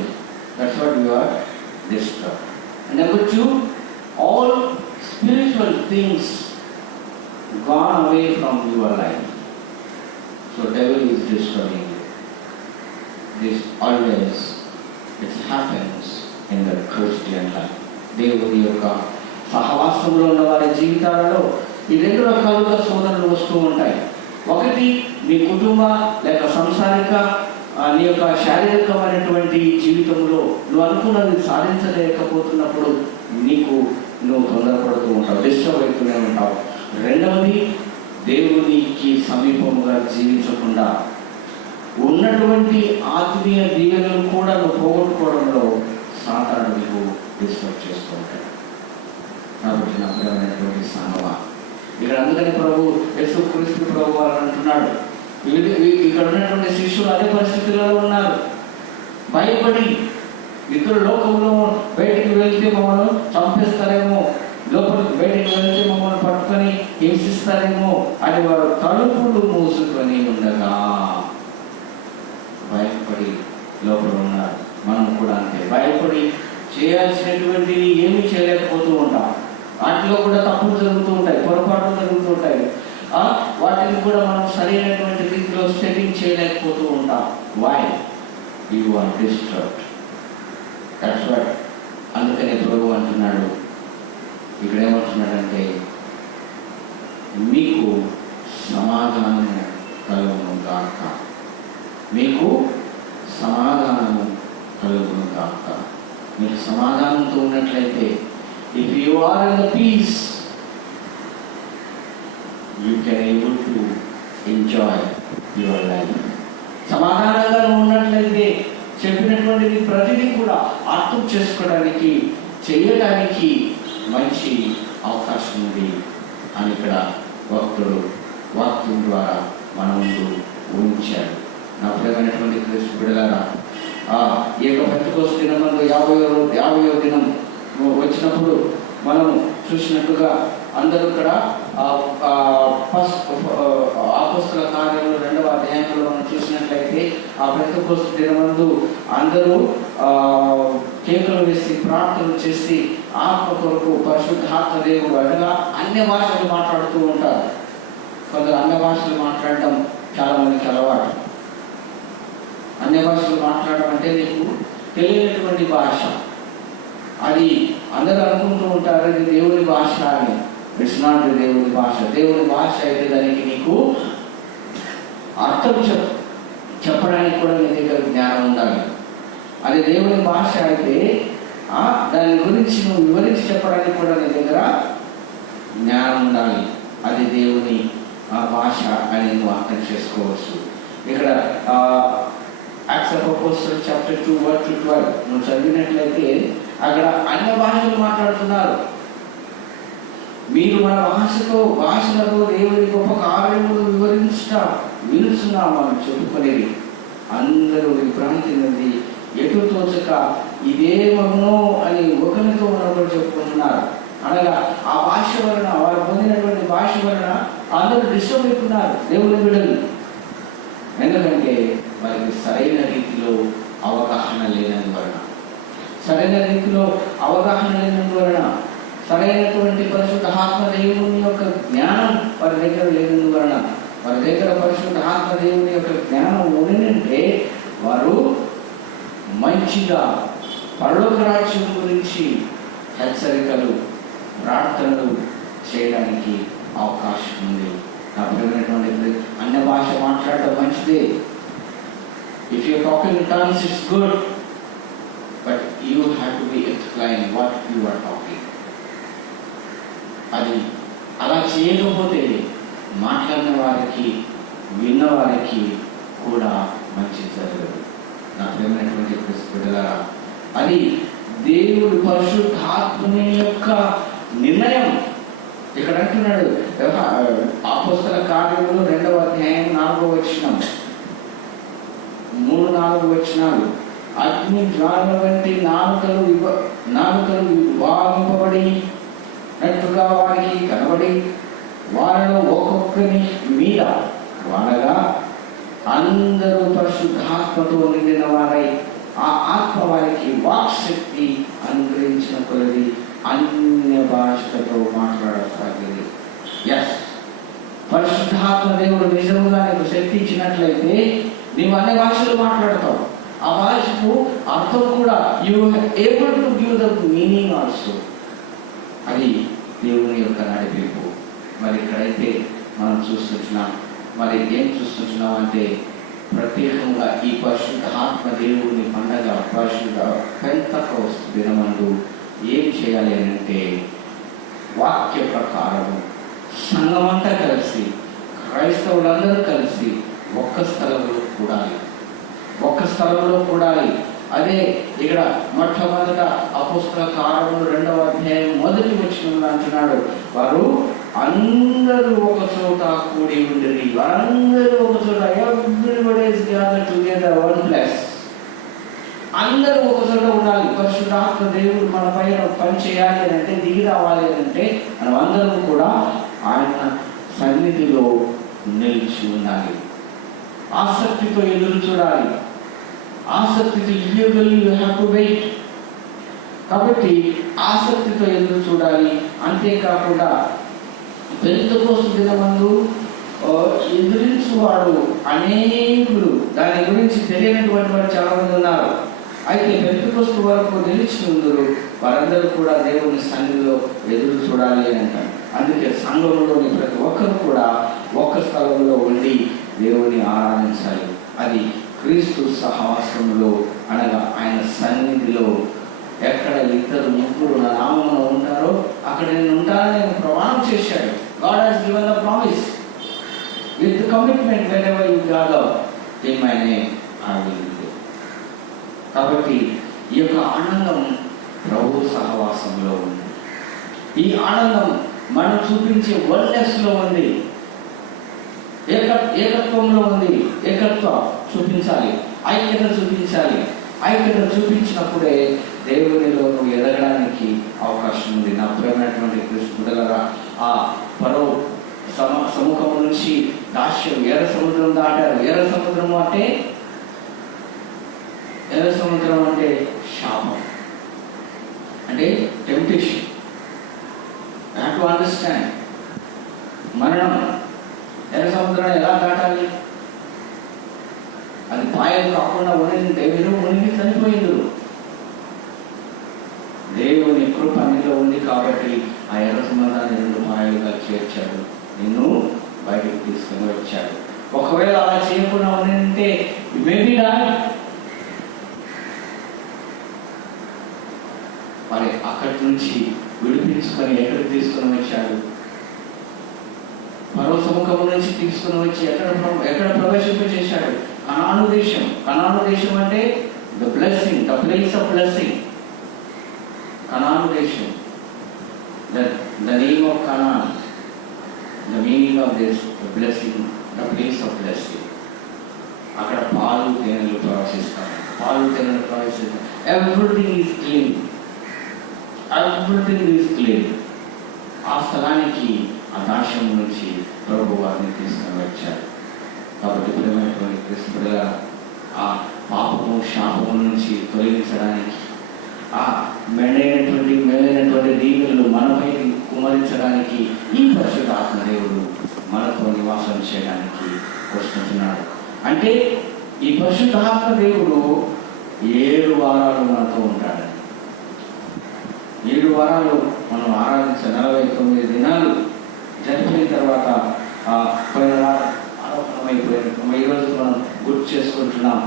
That's what you are disturbed. And number 2, all spiritual things gone away from your life. So devil is disturbing you. This always it happens in the Christian life. దేవుని యొక్క సహవాసంలో ఉన్న వారి జీవితాలలో ఈ 2 రకాలుగా శోధనలు వస్తూ ఉంటాయి. ఒకటి నీ కుటుంబ లేక సంసారిక నీ యొక్క శారీరకమైనటువంటి జీవితంలో నువ్వు అనుకున్నది సాధించలేకపోతున్నప్పుడు నువ్వు తొందరపడుతూ ఉంటావు, డిస్టర్బ్ అవుతూనే ఉంటావు. రెండవది దేవునికి సమీపముగా జీవించకుండా ఉన్నటువంటి ఆత్మీయ దీవెనలు కూడా నువ్వు పోగొట్టుకోవడంలో సాతాను నీకు డిస్టర్బ్ చేస్తూ ఉంటాడు. కాబట్టి నా ప్రియమైనటువంటి సంగమా, ఇక్కడ అందుకని యేసు క్రీస్తు ప్రభు వారు అంటున్నాడు, ఇక్కడ ఉన్నటువంటి శిష్యులు అదే పరిస్థితుల్లో ఉన్నారు. భయపడి ఇతరు లోకంలో బయటికి వెళ్తే మమ్మల్ని చంపేస్తారేమో, బయటికి వెళ్తే మమ్మల్ని పట్టుకొని హింసిస్తారేమో అని వారు తలుపులు మూసుకొని ఉండగా భయపడి లోపల ఉన్నారు. మనం కూడా అంతే భయపడి చేయాల్సినటువంటివి ఏమీ చేయలేకపోతూ ఉంటాం. వాటిలో కూడా తప్పులు జరుగుతూ ఉంటాయి, పొరపాట్లు జరుగుతూ ఉంటాయి. వాటిని కూడా మనం సరైనటువంటి రీతిలో సెట్టింగ్ చేయలేకపోతూ ఉంటాం. Why? You are disturbed. That's what. అందుకనే ప్రభు అంటున్నాడు, ఇక్కడ ఏమంటున్నాడంటే, మీకు సమాధానం కలుగును గాక, మీకు సమాధానము కలుగును గాక. మీరు సమాధానంతో ఉన్నట్లయితే, if you are in the peace, you can able to enjoy your life. సమాధానంగా ఉన్నట్లయితే, చెప్పినటువంటి ప్రతిదీ కూడా అర్థం చేసుకోవడానికి, చేయడానికి మంచి అవకాశం ఉంది అని ఇక్కడ భక్తుడు వాక్యం ద్వారా మన ముందు ఊహించాడు. నా ప్రియమైనటువంటి క్రీస్తు బిడ్డలారా, ఈ యొక్క పెంతెకోస్తు దినమందు 50వ దినం వచ్చినప్పుడు మనం చూసినట్టుగా అందరూ కూడా అపోస్తల కార్యములు 2వ అధ్యాయంలో మనం చూసినట్లయితే ఆ పెంతెకోస్తు దినమందు అందరూ కేకలు వేసి ప్రార్థనలు చేసి ఆత్మ కొరకు పరిశుద్ధాత్మ దేవుడు అనగా అన్య భాషలు మాట్లాడుతూ ఉంటారు. కొందరు అన్య భాషలు మాట్లాడడం చాలా మందికి అలవాటు. అన్య భాషలు మాట్లాడడం అంటే నీకు తెలియనటువంటి భాష, అది అందరూ అనుకుంటూ ఉంటారు ఇది దేవుని భాష అని. ఇట్స్ నాట్ దేవుని భాష. దేవుని భాష అయితే దానికి నీకు అర్థం చెప్పడానికి కూడా నీ దగ్గర జ్ఞానం ఉండాలి. అది దేవుని భాష అయితే దాని గురించి నువ్వు వివరించి చెప్పడానికి కూడా నీ దగ్గర జ్ఞానం ఉండాలి. అది దేవుని భాష అని నువ్వు అర్థం చేసుకోవచ్చు. ఇక్కడ Acts of Apostles chapter 2 verse 12 నువ్వు చదివినట్లయితే అక్కడ అన్య భాషలు మాట్లాడుతున్నారు. మీరు మన భాషలతో దేవుని గొప్ప కార్యములు వివరిస్తున్నాము అని చెప్పుకునేది. అందరూ విభ్రాంతి నుండి ఎటు తోచక ఇదే మగునో అని ఒకరితో ఉన్నప్పుడు చెప్పుకుంటున్నారు. అనగా ఆ భాష వలన, వారు పొందినటువంటి భాష వలన అందరూ డిస్టర్బ్ అవుతున్నారు దేవుని బిడ్డలు. ఎందుకంటే వారికి సరైన రీతిలో అవగాహన లేనందువలన, సరైనటువంటి పరిశుద్ధ ఆత్మ దేవుని యొక్క జ్ఞానం వారి దగ్గర లేనందువలన, వారి దగ్గర పరిశుద్ధ ఆత్మ దేవుని యొక్క జ్ఞానం ఉండిందంటే వారు మంచిగా పరలోక రాజ్యం గురించి హెచ్చరికలు, ప్రార్థనలు చేయడానికి అవకాశం ఉంది. అప్పుడైనటువంటి అన్య భాష మాట్లాడటం మంచిదే. If you talking in terms it's good, but you have to be explain what you are talking. అది అలా చేయకపోతే మాట్లాడిన వారికి, విన్నవారికి కూడా మంచి జరగదు. నా ప్రియమైనటువంటి క్రీస్తు బిడ్డలారా, అది దేవుడి పరిశుద్ధాత్మని యొక్క నిర్ణయం. ఇక్కడ అంటున్నాడు అపోస్తల కార్యములు 2వ అధ్యాయం 4వ వచనం, 3-4 వచనాలు. అగ్ని జ్వాల వంటి నాలుకలు విభాగింపబడినట్టుగా వారికి కనబడి వారిలో ఒక్కొక్కరి మీద వాడగా అందరూ పరిశుద్ధాత్మతో నిండిన వారై ఆ ఆత్మ వారికి వాక్శక్తి అనుగ్రహించిన కొలది అన్య భాషలతో మాట్లాడసాగింది. ఎస్, పరిశుద్ధాత్మ దేవుడు నిజముగా నీకు శక్తి ఇచ్చినట్లయితే నీవు అన్య భాషలు మాట్లాడతావు. ఆ భాషకు అర్థం కూడా you able to give the meaning also. అది దేవుని యొక్క నడిపింపు. మరి ఇక్కడైతే మనం చూస్తున్నాం, మరి ఏం చూస్తున్నాం అంటే ప్రత్యేకంగా ఈ పరిశుద్ధాత్మ దేవుని పండగ పరిశుద్ధ పెంతెకోస్తు దినమందు ఏం చేయాలి అంటే వాక్య ప్రకారం సంఘమంతా కలిసి, క్రైస్తవులందరూ కలిసి ఒక్క స్థలంలో కూడాలి. అదే ఇక్కడ మొట్టమొదట అపోస్తల కార్యములు 2వ అధ్యాయం 1వ వచనంలో అంటున్నాడు, వారు అందరూ ఒక చోట కూడి ఉండేది. వారందరూ ఒక చోట, everybody is gathered together one place. అందరూ ఒక చోట ఉండాలి. పరిశుద్ధాత్మ దేవుడు మన పైన పని చేయాలి అని అంటే, దిగి రావాలి అని అంటే మనం అందరం కూడా ఆయన సన్నిధిలో నిలిచి ఉండాలి. ఆసక్తితో ఎదురు చూడాలి. ఆసక్తితో యూ హ్యావ్ టు వెయిట్. కాబట్టి ఆసక్తితో ఎదురు చూడాలి. అంతేకాకుండా పెంతెకోస్తు దినమందు ఎదురించువాడు అనేకులు, దాని గురించి తెలియనటువంటి వారు చాలా మంది ఉన్నారు. అయితే పెంతెకోస్తు వరకు నిలిచి ఉందరు వారందరూ కూడా దేవుని సన్నిధిలో ఎదురు చూడాలి అని అంటారు. అందుకే సంఘంలోని ప్రతి ఒక్కరు కూడా ఒక్క స్థలంలో ఉండి దేవుని ఆరాధించాలి. అది క్రీస్తు సహవాసంలో, అనగా ఆయన సన్నిధిలో. ఎక్కడ 2-3 నా నామమున ఉంటారో అక్కడ నేను ఉంటానని నేను ప్రమాణం చేశాడు. God has given the promise with the commitment, whenever you gather in my name I will be there. కాబట్టి ఈ యొక్క ఆనందం ప్రభు సహవాసంలో ఉంది. ఈ ఆనందం మనం చూపించే వన్‌నెస్‌లో ఉంది, ఏకత్వంలో ఉంది. ఏకత్వం చూపించాలి, ఐక్యత చూపించాలి. ఐక్యత చూపించినప్పుడే దేవునిలో నువ్వు ఎదగడానికి అవకాశం ఉంది. నా ప్రియమైనటువంటి కృష్ణుడులారా, ఆ పరో సముఖం నుంచి దాస్యం ఎర్ర సముద్రం దాటారు. ఎర్ర సముద్రం అంటే శాపం, అంటే temptation. You have to understand. మరణం. ఎర్ర సముద్రాన్ని ఎలా దాటాలి? అది పాయలు కాకుండా ఉండింటే మీరు మునిగి చనిపోయింది. దేవుని కృప నీలో ఉంది కాబట్టి ఆ ఎర్ర సముద్రాన్ని 2 పాయలుగా చేర్చాడు, నిన్ను బయటకు తీసుకుని వచ్చాడు. ఒకవేళ అలా చేయకుండా ఉండింటే మేబీ మరి అక్కడి నుంచి విడిపించుకొని ఎక్కడికి తీసుకుని వచ్చాడు? మరో సముఖం నుంచి తీసుకుని వచ్చి ఎక్కడ ప్రవేశింపచేశాడు? కనాను దేశం. కనాను దేశం అంటే the blessing, the place of blessing. Canaan దేశం, the name of Canaan, the meaning of this blessing, the place of blessing. అక్కడ పాలు తేనెలు ప్రవేశిస్తారు. Everything is clean. Everything is clean. ఆ స్థలానికి, ఆ దాస్యం నుంచి ప్రభు వారిని తీసుకుని వచ్చారు. కాబట్టి ప్రియమైనటువంటి క్రీస్తుగా ఆ పాపము శాపము నుంచి తొలగించడానికి, ఆ మేలైనటువంటి దీవెనలు మనపై కుమరించడానికి ఈ పరిశుద్ధాత్మ దేవుడు మనతో నివాసం చేయడానికి వస్తున్నాడు. అంటే ఈ పరిశుద్ధాత్మ దేవుడు 7 వారాలు మనతో ఉంటాడు. 7 వారాలు మనం ఆరాధించే 49 దినాలు జరిపిన తర్వాత పోయిన వారం ఆరోపణమైపోయిన ఈరోజు మనం గుర్తు చేసుకుంటున్నాం.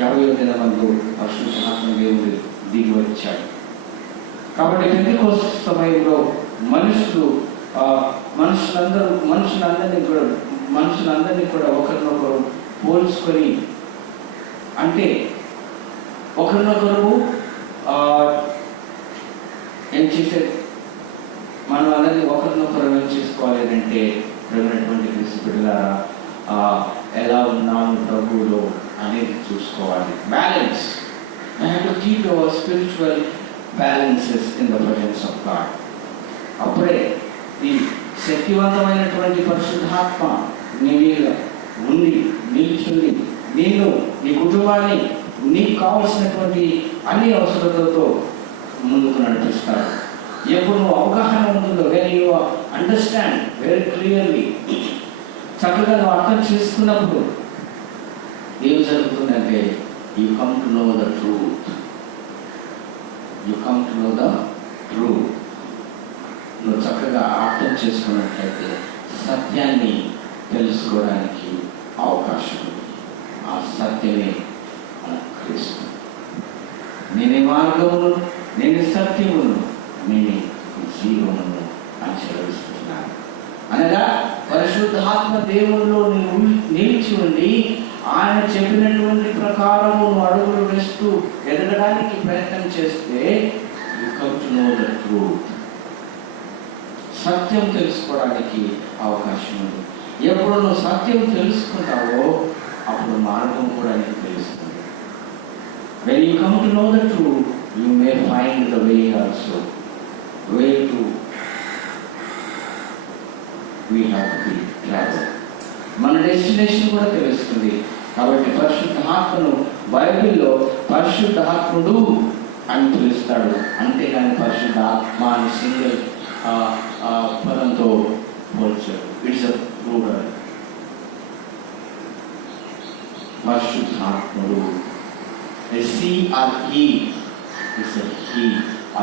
50వ దినమందు పరిశుద్ధాత్మ దేవుడు దిగి వచ్చాడు. కాబట్టి పెంతెకోస్తు సమయంలో మనుషులందరినీ కూడా ఒకరినొకరు పోల్చుకొని, అంటే ఒకరినొకరు ఏం చేసే మనం అందరినీ ఒకరినొకరు ఏం చేసుకోవాలి అంటే ప్రేమైనటువంటి క్రీస్తు బిడ్డలారా, ఎలా ఉన్నాము ప్రభువులో అనేది చూసుకోవాలి. Balance. I have to keep our spiritual balances in the presence of God. అప్పుడే ఈ శక్తివంతమైనటువంటి పరిశుద్ధాత్మ నీ మీద ఉంది, నిలిచింది. నేను నీ కుటుంబాన్ని నీకు కావలసినటువంటి అన్ని అవసరతలతో ముందుకు నడిపిస్తాడు. ఎప్పుడు నువ్వు అవగాహన ఉంటుందో, when you understand very clearly, చక్కగా నువ్వు అర్థం చేసుకున్నప్పుడు ఏం జరుగుతుందంటే you come to know the truth. నువ్వు చక్కగా అర్థం చేసుకున్నట్లయితే సత్యాన్ని తెలుసుకోవడానికి అవకాశం ఉంది. ఆ సత్యమే మన క్రీస్తు. నేనే మార్గమును, నేనే సత్యమును, నేనే జీవమును అని చెల్లిస్తున్నాను. అనగా పరిశుద్ధాత్మ దేవుల్లో నీవు నిలిచి ఉండి ఆయన చెప్పినటువంటి ప్రకారము నువ్వు అడుగులు వేస్తూ ఎదగడానికి ప్రయత్నం చేస్తే you come to know the truth. సత్యం తెలుసుకోవడానికి అవకాశం ఉంది. ఎప్పుడు నువ్వు సత్యం తెలుసుకుంటావో అప్పుడు మార్గం కూడా నీకు తెలుస్తుంది. When you come to know the truth you may find the way also. Way to we have to travel. మన డెస్టినేషన్ కూడా తెలుస్తుంది. కాబట్టి పరిశుద్ధాత్మను బైబిల్లో పరిశుద్ధాత్ముడు అని పిలుస్తాడు. అంతేగాని పరిశుద్ధాత్మ అని సింగిల్ పదంతో పోల్చాడు. It's a plural. పరిశుద్ధాత్ముడు she or he, it's a he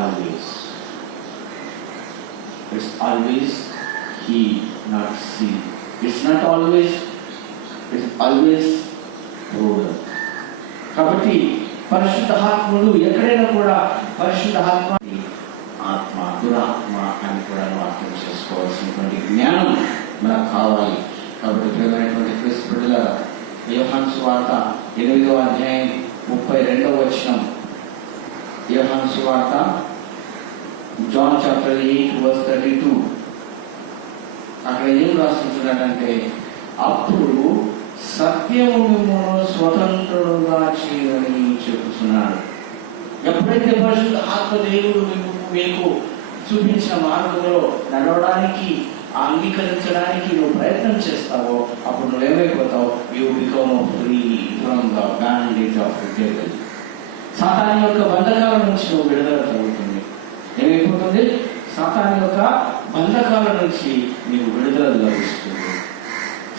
always. It's always he, not she. It's not always, it's always plural. కాబట్టి పరిశుద్ధాత్ముడు ఎక్కడైనా కూడా పరిశుద్ధాత్మ ఆత్మ, దురాత్మ అని కూడా అర్థం చేసుకోవాల్సినటువంటి జ్ఞానం మనకు కావాలి. కాబట్టి ప్రియమైనటువంటి క్రీస్తు బిడ్డలారా, యోహాను సువార్త 8వ అధ్యాయం 32వ వచనం, యోహాను సువార్త జాన్ చాప్టర్ 8:32. అక్కడ ఏం రాస్తుంటున్నాడంటే, అప్పుడు సత్యము మిమ్మును స్వతంత్రుడుగా చేయని చెబుతున్నాడు. ఎప్పుడైతే పరిశుద్ధ ఆత్మదేవుడు మీకు చూపించిన మార్గంలో నడవడానికి, అంగీకరించడానికి నువ్వు ప్రయత్నం చేస్తావో, అప్పుడు నువ్వేమైపోతావు? You become free from the bandage of devil. సాతాను యొక్క బంధకాల నుంచి నువ్వు విడుదల కలుగుతుంది. ఏమైపోతుంది? సాతాను యొక్క బంధకాల నుంచి నీవు విడుదల లభిస్తుంది.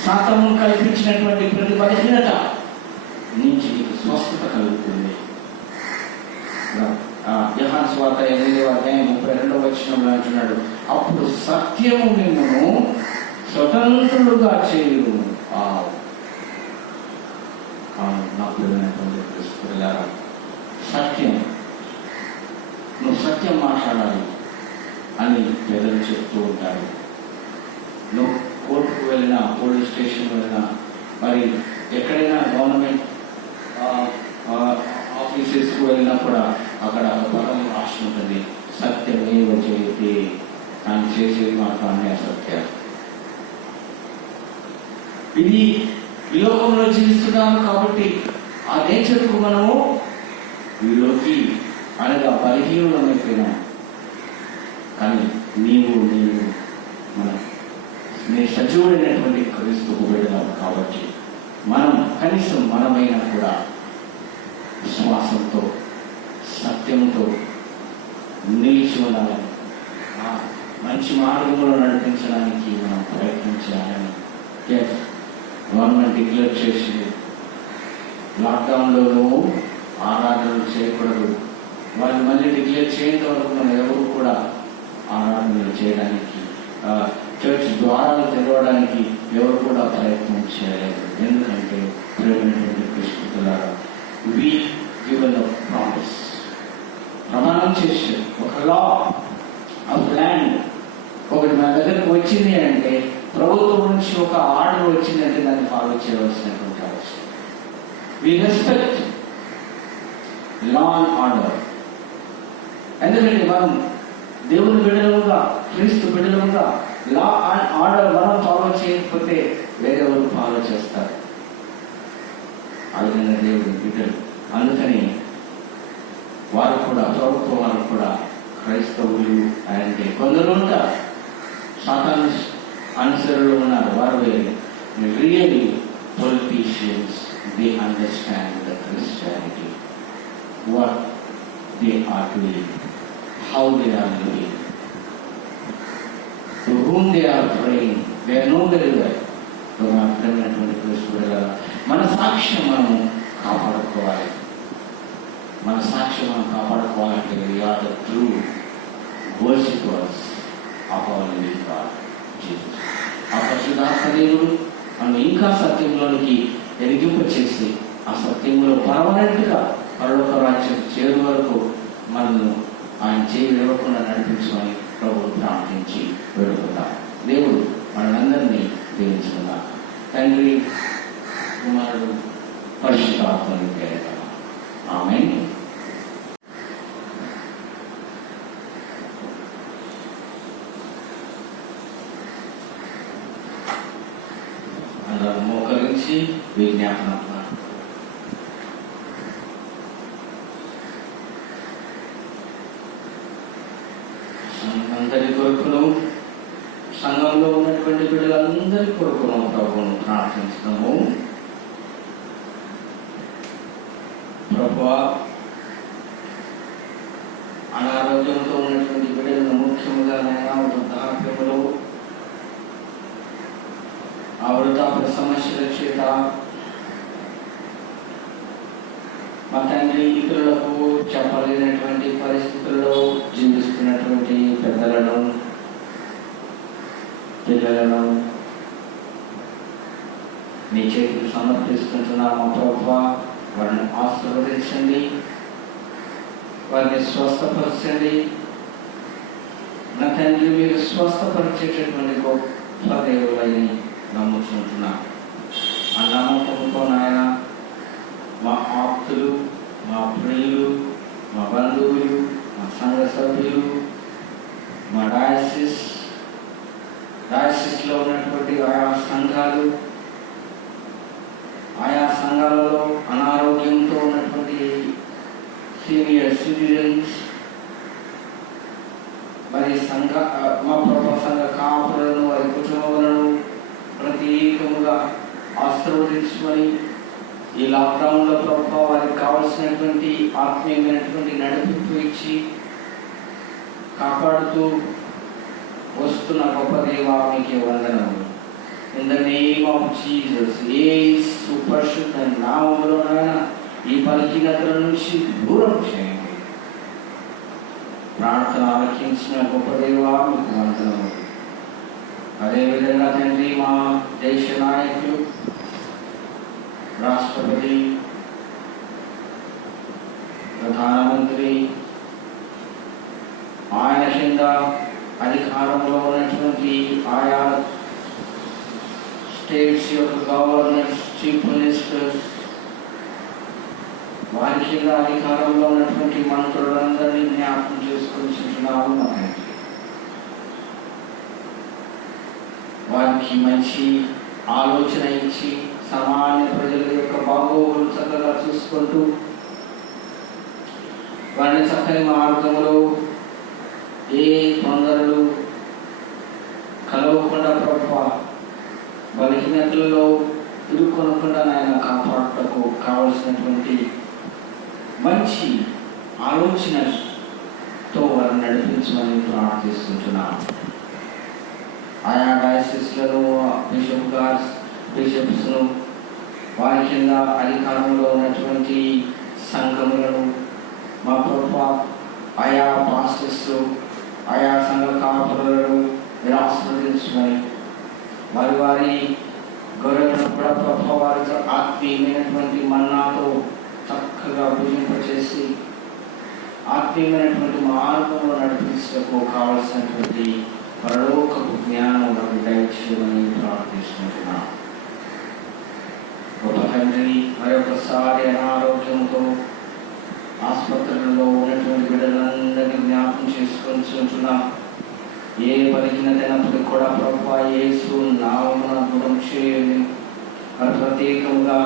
సాతాను కల్పించినటువంటి ప్రతి బలహీనత నుంచి నీకు స్వస్థత కలుగుతుంది. యోహాను సువార్త 8వ అధ్యాయం 32వ వచనంలో అంటున్నాడు, అప్పుడు సత్యము మిమ్మును స్వతంత్రులుగా చేయును. నా ప్రియమైనటువంటి క్రీస్తులారా, సత్యం, నువ్వు సత్యం మాట్లాడాలి అని పెద్దలు చెప్తూ ఉంటారు. నువ్వు కోర్టుకు వెళ్ళినా, పోలీస్ స్టేషన్ వెళ్ళినా, మరి ఎక్కడైనా గవర్నమెంట్ ఆఫీసెస్కు వెళ్ళినా కూడా అక్కడ పదం రాసి ఉంటుంది, సత్యమేవ జయతే. ఆయన చేసేది మాత్రం అన్నీ అసత్యం. ఇది ఈ లోకంలో జీవిస్తున్నాము కాబట్టి ఆ నేచర్కు మనము వీలోకి అనగా బలహీనమైపోయినాం. కానీ నేను నీ సజీవుడైనటువంటి క్రీస్తుకు వెళ్ళాము కాబట్టి మనం కనీసం మనమైనా కూడా విశ్వాసంతో, సత్యంతో నిలిచి ఉండాలని, మంచి మార్గంలో నడిపించడానికి మనం ప్రయత్నం చేయాలని గవర్నమెంట్ డిక్లేర్ చేసింది. లాక్డౌన్లోనూ ఆరాధనలు చేయకూడదు. వాళ్ళు మళ్ళీ డిక్లేర్ చేయేంత వరకు మనం ఎవరు కూడా ఆరాధనలు చేయడానికి, చర్చ్ ద్వారాలు తెరవడానికి ఎవరు కూడా ప్రయత్నం చేయలేదు. ఎందుకంటే ప్రేమైనటువంటి క్రీస్తులారా, we given a promise, ప్రమాణం చేసి ఒక లా ఆఫ్ ల్యాండ్ ఒకటి మన దగ్గరకు వచ్చింది అంటే, ప్రభుత్వం నుంచి ఒక ఆర్డర్ వచ్చిందంటే దాన్ని ఫాలో చేయవలసినటువంటి అవసరం. We respect law and order. ఎందుకంటే మనం దేవుని బిడ్డలుగా, క్రీస్తు బిడ్డలుగా లా అండ్ ఆర్డర్ మనం ఫాలో చేయకపోతే వేరెవరు ఫాలో చేస్తారు? ఆయన దేవుని బిడ్డలు. అందుకని వారు కూడా, ప్రభుత్వం వారు కూడా క్రైస్తవులు అంటే కొందరు ఉంటారు, సాతాను అనుసరులు ఉన్నారు, వారు వేరే. Really politicians, they understand the Christianity, what they are doing, how they are living, to whom they are praying, they know very well. మాత్రమైనటువంటి క్రీస్తుగా మన సాక్ష్యం మనము కాపాడుకోవాలి. మన సాక్ష్యం మనం కాపాడుకోవాలంటే we are the true worshippers of our living God, Jesus. ఆ పరిశుద్ధాత్మ దేవుడు మనం ఇంకా సత్యంలోనికి ఎదిగింప చేసి ఆ సత్యంలో పర్మనెంట్గా పరలోక రాజ్యం చేరు వరకు మనల్ని ఆయన చేయి విడవకుండా నడిపించమని ప్రభువు ప్రార్థించి వేడుకుందాం. దేవుడు మనందరినీ దీవించుకుందాం. తండ్రి, కుమారుడు, పరిశుద్ధాత్మని పేరిట ఆమేన్. అందరూ మోకరించి విజ్ఞాపన అందరి కొరకును, సంఘంలో ఉన్నటువంటి బిడ్డలందరి కొరకును ప్రభువును ప్రార్థించడము. ప్రభువా, అనారోగ్యంతో ఉన్నటువంటి బిడ్డలను, ముఖ్యంగా వృద్ధాప్యములో ఆ వృద్ధాప్య సమస్యల చేత మా తండ్రి ఇతరులకు చెప్పలేనటువంటి పరిస్థితుల్లో జీవిస్తున్నటువంటి పెద్దలను, పిల్లలను నీ చేతికి సమర్పిస్తుంటున్నాము ప్రభువా. వారిని ఆశీర్వదించండి, వారిని స్వస్థపరచండి. నా తండ్రి, మీరు స్వస్థపరిచేటటువంటి గొప్ప దేవులని నమ్ముతుంటున్నా. ఆ నమ్మకంతో నాయన మా ఆప్తులు, మా ప్రియులు, మా బంధువులు, మా సంఘ సభ్యులు, మా డయాసిస్లో ఉన్నటువంటి ఆయా సంఘాలు, ఆయా సంఘాలలో అనారోగ్యంతో ఉన్నటువంటి సీనియర్ సిటిజన్స్, మరి మా ప్రభు సంఘ కాపులను, వారి కుటుంబాలను ప్రత్యేకముగా ఆశీర్వదించమని, ఈ లాక్డౌన్లో ప్రభు వారికి కావలసినటువంటి ఆత్మీయమైనటువంటి నడిపింపు ఇచ్చి కాపాడుతూ వస్తున్న గొప్ప దేవా మీకే వందనము. In the name of Jesus, యేసు పరిశుద్ధ నామములో ఈ బలహీనతల నుంచి దూరం చేయండి. ప్రార్థన ఆలకించిన గొప్ప దేవా మీకు వందనము. అదేవిధంగా తండ్రి, మా దేశ నాయకులు, రాష్ట్రపతి, ప్రధానమంత్రి, ఆయన కింద అధికారంలో ఉన్నటువంటి ఆయా స్టేట్స్ యొక్క గవర్నర్స్, చీఫ్ మినిస్టర్స్, వారి కింద అధికారంలో ఉన్నటువంటి మంత్రులందరినీ జ్ఞాపకం చేసుకుంటున్నాము. వారికి మంచి ఆలోచన ఇచ్చి సామాన్య ప్రజల యొక్క బాగోగులు చక్కగా చూసుకుంటూ వారిని చక్కని మార్గంలో ఏ తొందరలు కలవకుండా ప్రభు బలహీనతలలో ఇరుకొనకుండా ఆయన కాపాడటకు కావలసినటువంటి మంచి ఆలోచనతో వారిని నడిపించమని ప్రార్థిస్తుంటున్నాను. ఆయా డయాసిస్లను, బిషప్స్ను, వారి కింద అధికారంలో ఉన్నటువంటి సంఘములను మా ప్రభు ఆయా పాస్టర్స్, ఆయా సంఘ కాపులను మీరు ఆశీర్వదించమని, వారి గొర్రెలను కూడా ప్రభు వారితో ఆత్మీయమైనటువంటి మన్నాతో చక్కగా భుజింపచేసి ఆత్మీయమైనటువంటి మార్గంలో నడిపించటకు కావలసినటువంటి పరలోకపు జ్ఞానం వారికి దయచేయమని ప్రార్థిస్తున్నాను. గొప్ప తండ్రి, మరొకసారి అనారోగ్యంతో ఆసుపత్రులలో ఉన్నటువంటి బిడ్డలందరినీ జ్ఞాపకం చేసుకుంటున్నాం. ఏ బలహీనతైనప్పటికీ కూడా ప్రభువా యేసు నామమున దూరం చేయండి. మరి ప్రత్యేకంగా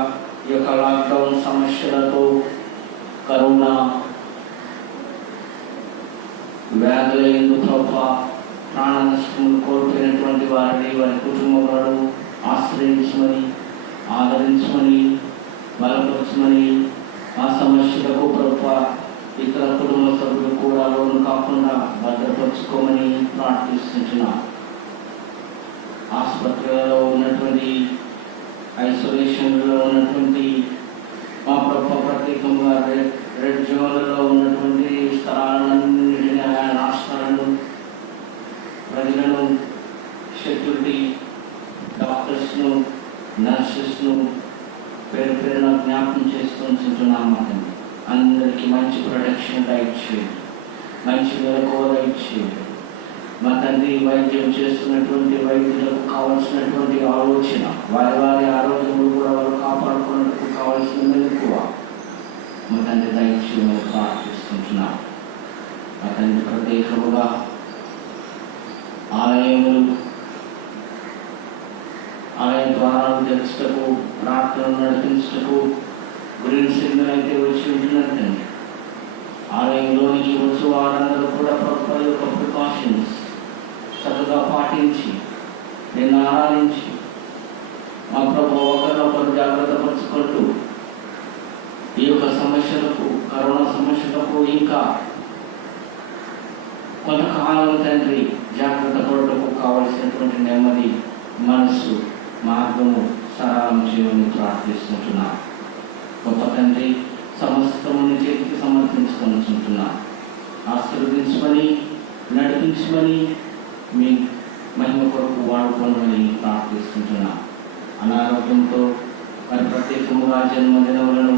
ఈ యొక్క లాక్డౌన్ సమస్యలతో, కరోనా వ్యాధుల ఎందుకు ప్రభువా ప్రాణ నష్టం కోల్పోయినటువంటి వారిని, వారి కుటుంబాలను ఆశ్రయించమని, ఆదరించమని, బలపరచమని, ఆ సమస్యలకు ప్రభువా ఇతర కుటుంబ సభ్యులు కూడా లోను కాకుండా భద్రపరచుకోమని ప్రార్థిస్తున్నాం. ఆసుపత్రులలో ఉన్నటువంటి, ఐసోలేషన్లో ఉన్నటువంటి మా ప్రభుత్వ ప్రత్యేకంగా రెడ్ జోన్లలో ఉన్నటువంటి స్థలాలన్నింటినీ, ఆయా రాష్ట్రాలను, ప్రజలను, సెక్యూరిటీ డాక్టర్స్ను, నర్సెస్ను పేరు పేరున జ్ఞాపకం చేసుకుంటున్నాము. అందరికీ మంచి ప్రొటెక్షన్ డైట్ చేయండి, మంచి మెలకువ డైట్ చేయండి. మా తండ్రి వైద్యం చేస్తున్నటువంటి వైద్యులకు కావాల్సినటువంటి ఆలోచన, వారి ఆరోగ్యములు కూడా వారు కాపాడుకున్నట్టుకు కావాల్సిన మెలకువ మా తండ్రి దయచేయమని ప్రార్థిస్తుంటున్నాం. మా తండ్రి ప్రత్యేకముగా ఆలయ ద్వారాలు తెరచుటకు, ప్రార్థనలు నడిపించుటకు గ్రీన్ సిగ్నల్ అయితే వచ్చి ఉంటున్నదండి. ఆలయంలోనికి వచ్చి వారందరూ కూడా ప్రభుత్వ యొక్క ప్రికాషన్స్ చక్కగా పాటించి నిన్ను ఆరాధించి మా ప్రభు ఒకరినొకరు జాగ్రత్త పరుచుకుంటూ ఈ యొక్క సమస్యలకు, కరోనా సమస్యలకు ఇంకా కొంతకాలం తండ్రి జాగ్రత్త పడటకు కావలసినటువంటి నెమ్మది, మనసు, మార్గము సరళం చేయమని ప్రార్థిస్తుంటున్నాను. గొప్ప తండ్రి, సమస్తముని చేతికి సమర్పించుకుంటున్నా. ఆశీర్వదించమని, నడిపించమని, మీ మహిమ కొరకు వాడుకోమని ప్రార్థిస్తుంటున్నా. అనారోగ్యంతో మరి ప్రత్యేకముగా జన్మదినములను,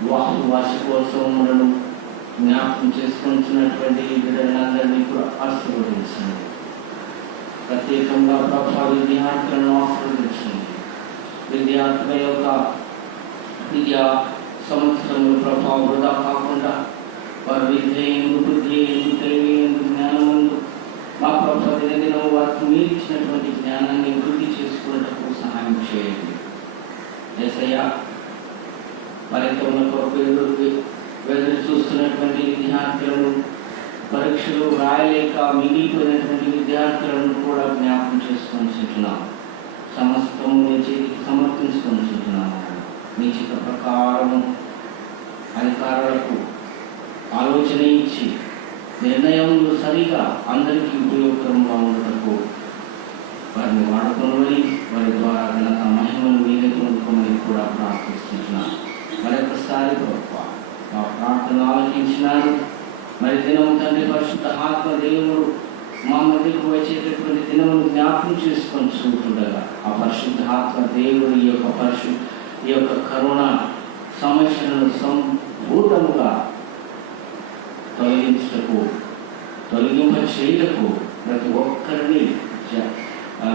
వివాహ వార్షికోత్సవములను జ్ఞాపకం చేసుకుంటున్నటువంటి బిడ్డలందరినీ కూడా ఆశీర్వదించండి. ప్రత్యేకంగా ప్రభావ విద్యార్థులను ఆశీర్వదించండి. విద్యార్థుల యొక్క విద్యా సంవత్సరములు ప్రభావం వృధా కాకుండా వారి విద్యయందు, బుద్ధియందు, తెలివియందు, జ్ఞానమందు మా ప్రభావ దినదినం వారికి మీరు ఇచ్చినటువంటి జ్ఞానాన్ని వృద్ధి చేసుకున్నట్టుకు సహాయం చేయండి. యేసయ్యా, మరింత ఉన్న కొరకు ఎదురు చూస్తున్నటువంటి విద్యార్థులను, పరీక్షలు రాయలేక మిగిలిపోయినటువంటి విద్యార్థులను కూడా జ్ఞాపకం చేసుకొని చుంటున్నాం. సమస్తము నీ చేతికి సమర్పించుకొని చుంటున్నాము. నీ చిత్త ప్రకారము అధికారులకు ఆలోచన ఇచ్చి నిర్ణయములు సరిగా అందరికీ ఉపయోగకరంగా ఉండటకు వారిని వాడుకోవాలి. వారి ద్వారా ఘనత మహిమను మీరే కొనుక్కోమని కూడా ప్రార్థిస్తున్నాను. మరొకసారి ప్రభువా, మా ప్రార్థన ఆలకించినారు. మరి దినము తండ్రి పరిశుద్ధ ఆత్మ దేవుడు మా మధ్యకు వచ్చేటటువంటి దినమును జ్ఞాపకం చేసుకొని చూస్తుండగా ఆ పరిశుద్ధ ఆత్మ దేవుడు ఈ యొక్క కరోనా సమస్యలను సంపూర్ణముగా తొలగింప చేయటకు ప్రతి ఒక్కరిని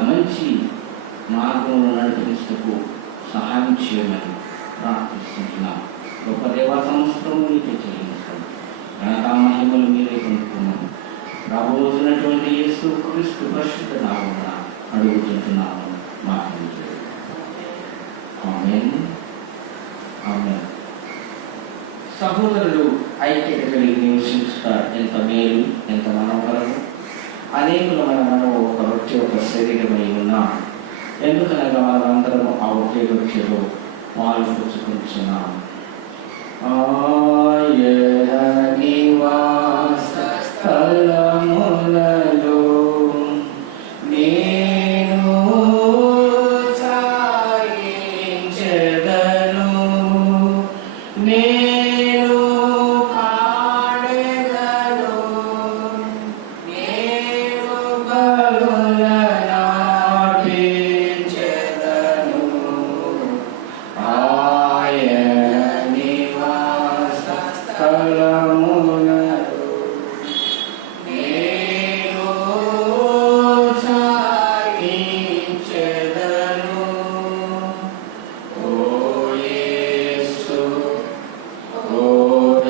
మంచి మార్గంలో నడిపించటకు సహాయం చేయమని ప్రార్థిస్తున్నాం. గొప్ప దేవ సమస్తము మీకే చెల్లించాం. ఘనతా మహిమలు మీరే కొనుక్కున్నాం. రాబోతున్నటువంటి యేసు క్రీస్తు పరిశుద్ధ నామమున అడుగుతున్నాము. మాట్లాడుతూ ఆమేన్, ఆమేన్. సహోదరులు ఐక్యత కలిగి నివసించుట ఎంత మేలు, ఎంత మనోహరము. అనేకులమైన మనం ఒక రొట్టె, ఒక శరీరమై ఉన్నాం. ఎందుకనగా మనమందరము ఆ ఒకే రొట్టెలో పాలు పుచ్చుకుంటున్నాం. ఆయన నివాస స్థలములలో నేను సాయించెదను, నేను పాడెదను, నేను బలుల నాటించెదను. ఆయన నివాస స్థలములలో నేను సాయించెదను. ఓ యేసు, ఓ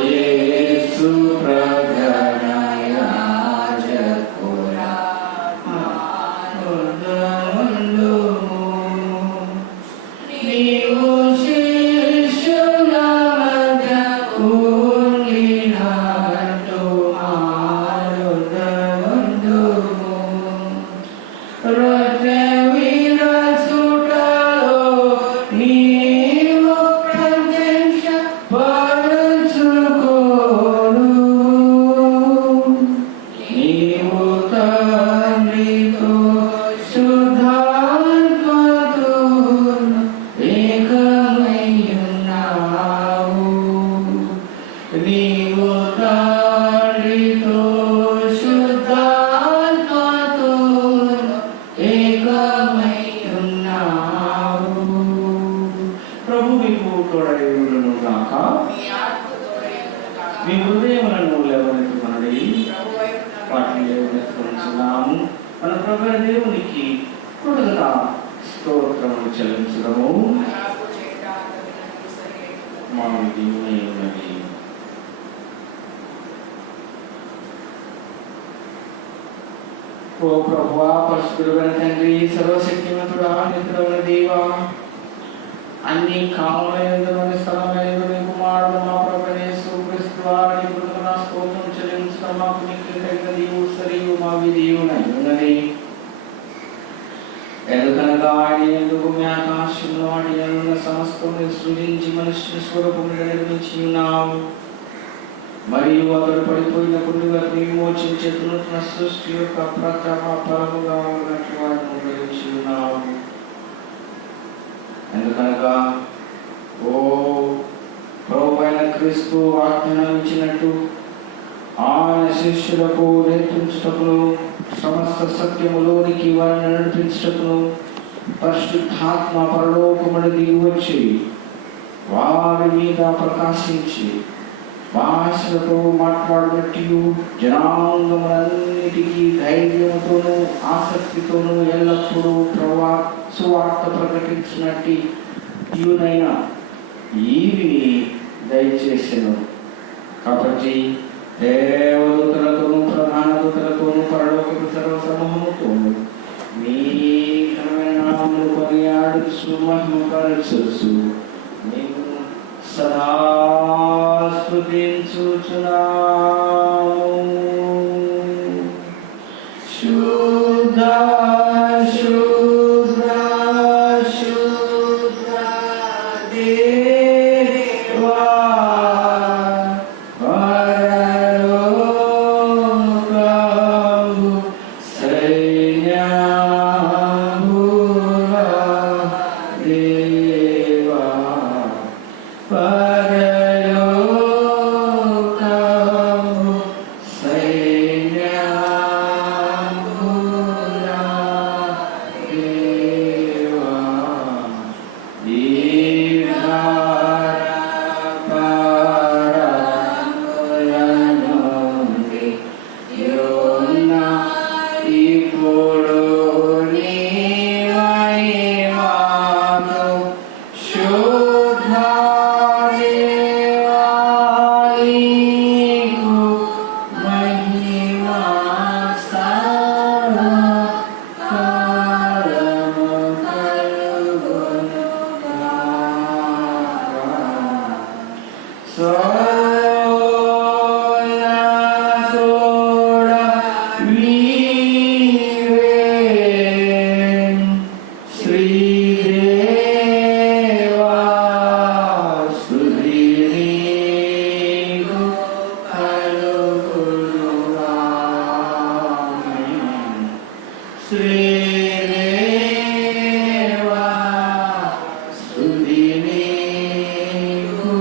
యేసు ప్రధాన యాజకుడా, మానవుండుము. నీవు శిష్యుల మధ్య ఉండినట్టు మానవుండుము. రొట్టె విరచుటలో నీవు ప్రత్యక్షపరచుకోను. నీవు తండ్రితో శుద్ధాత్మతో ఏకమై ఉన్నావు. నీవు తండ్రితో శుద్ధాత్మతో ఏకమై ఉన్నావు. ప్రభు మీకు తోడైయుండును గాక. మీ హృదయములను లేవనెత్తుకొనుడి. వాటిని లేవనెత్తుకొనుచున్నాము. మన ప్రభువైన దేవునికి కృతజ్ఞత స్తోత్రములు చెల్లించుదము. మా దీవెనై ఉన్నది. ఓ ప్రభువా, పరిశుద్ధుడైన తండ్రి, సర్వశక్తిమంతుడా, నిత్యుడైన దేవా, అన్ని కాములైన స్థలమైన నీ కుమారుడు మా ప్రభువైన యేసు క్రీస్తు వారి కృతజ్ఞత స్తోత్రం చెల్లించడం మాకు నీకు తగినది, సరియు మా విధియునై ఉన్నది. ఎందుకనగా ఆయన యందు భూమి ఆకాశంలో వాటి యందు సమస్తమును సృజించి మనుష్యుని స్వరూపముగా నిర్మించి ఉన్నావు. మరియు అతడు పడిపోయినప్పుడు విమోచించే నూతన సృష్టి యొక్క ప్రథమ ఫలముగా ఉన్నట్లు వారిని గ్రహించి ఉన్నావు. ఎందుకనగా ఓ ప్రభువైన క్రీస్తు వాగ్దానం ఇచ్చినట్టు ఆయన శిష్యులకు నేర్పించుటకును సమస్త సత్యములోనికి వారిని నడిపించుటకును పరిశుద్ధాత్మ పరలోకమును దిగి వచ్చి వారి మీద ప్రకాశించి భాషలతో మాట్లాడినట్టు జనాంగములన్నిటికీ ధైర్యంతోనూ ఆసక్తితోనూ ఎల్లప్పుడూ సువార్త ప్రకటించినట్టు ఈవిని దయచేసెను. కాబట్టి దేవదూతలతోనూ ప్రధాన దూతలతోనూ పరలోకపు సర్వ సమూహముతోనూ మీ ఘనమైన నామమును కొనియాడుచు మహిమపరచుచు మేము సదా స్తుతించుచున్నాము. శుద్ధ శుద్ధ శుద్ధ దేవా పరలోకము సైన్యముల దేవా పరలోకము సైన్యముల దేవా దీర్ఘపరములనుండి యోన ఇప్పుడు నీ మహిమను శుద్ధ దేవానికి మహిమ సదాకాలము కలుగునుగాక. సర్వోన్నతుడా నీవే, శ్రీదేవా స్తుతి నీకు కలుగునుగాక. శ్రీదేవా స్తుతి నీకు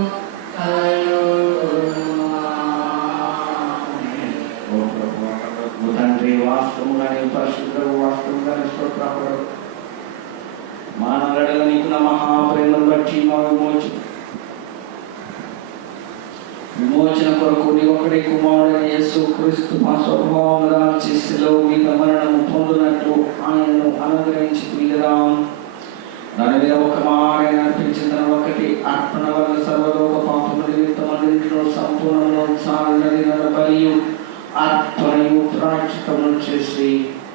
కలుగునుగాక. ఓ ప్రభువా, ఓ తండ్రి, వాస్తవంగానే పరిశుద్ధుడు, వాస్తవంగానే స్తోత్రపడు. మానవుల నీకు నా మహాప్రేమను బట్టి మా విమోచన కొరకు నీ ఒకటి కుమారుడైన యేసు క్రీస్తు మా స్వభావం దాల్చి శిలువ మీద మరణము పొందినట్లు ఆయనను అనుగ్రహించి తీయదా. దాని మీద ఒక మారైన అర్పించిన తన ఒకటి అర్పణ వల్ల సర్వలోక పాపము నిమిత్తం అన్నింటిలో సంపూర్ణ బలియు అర్పణయు ప్రాయశ్చిత్తమును చేసి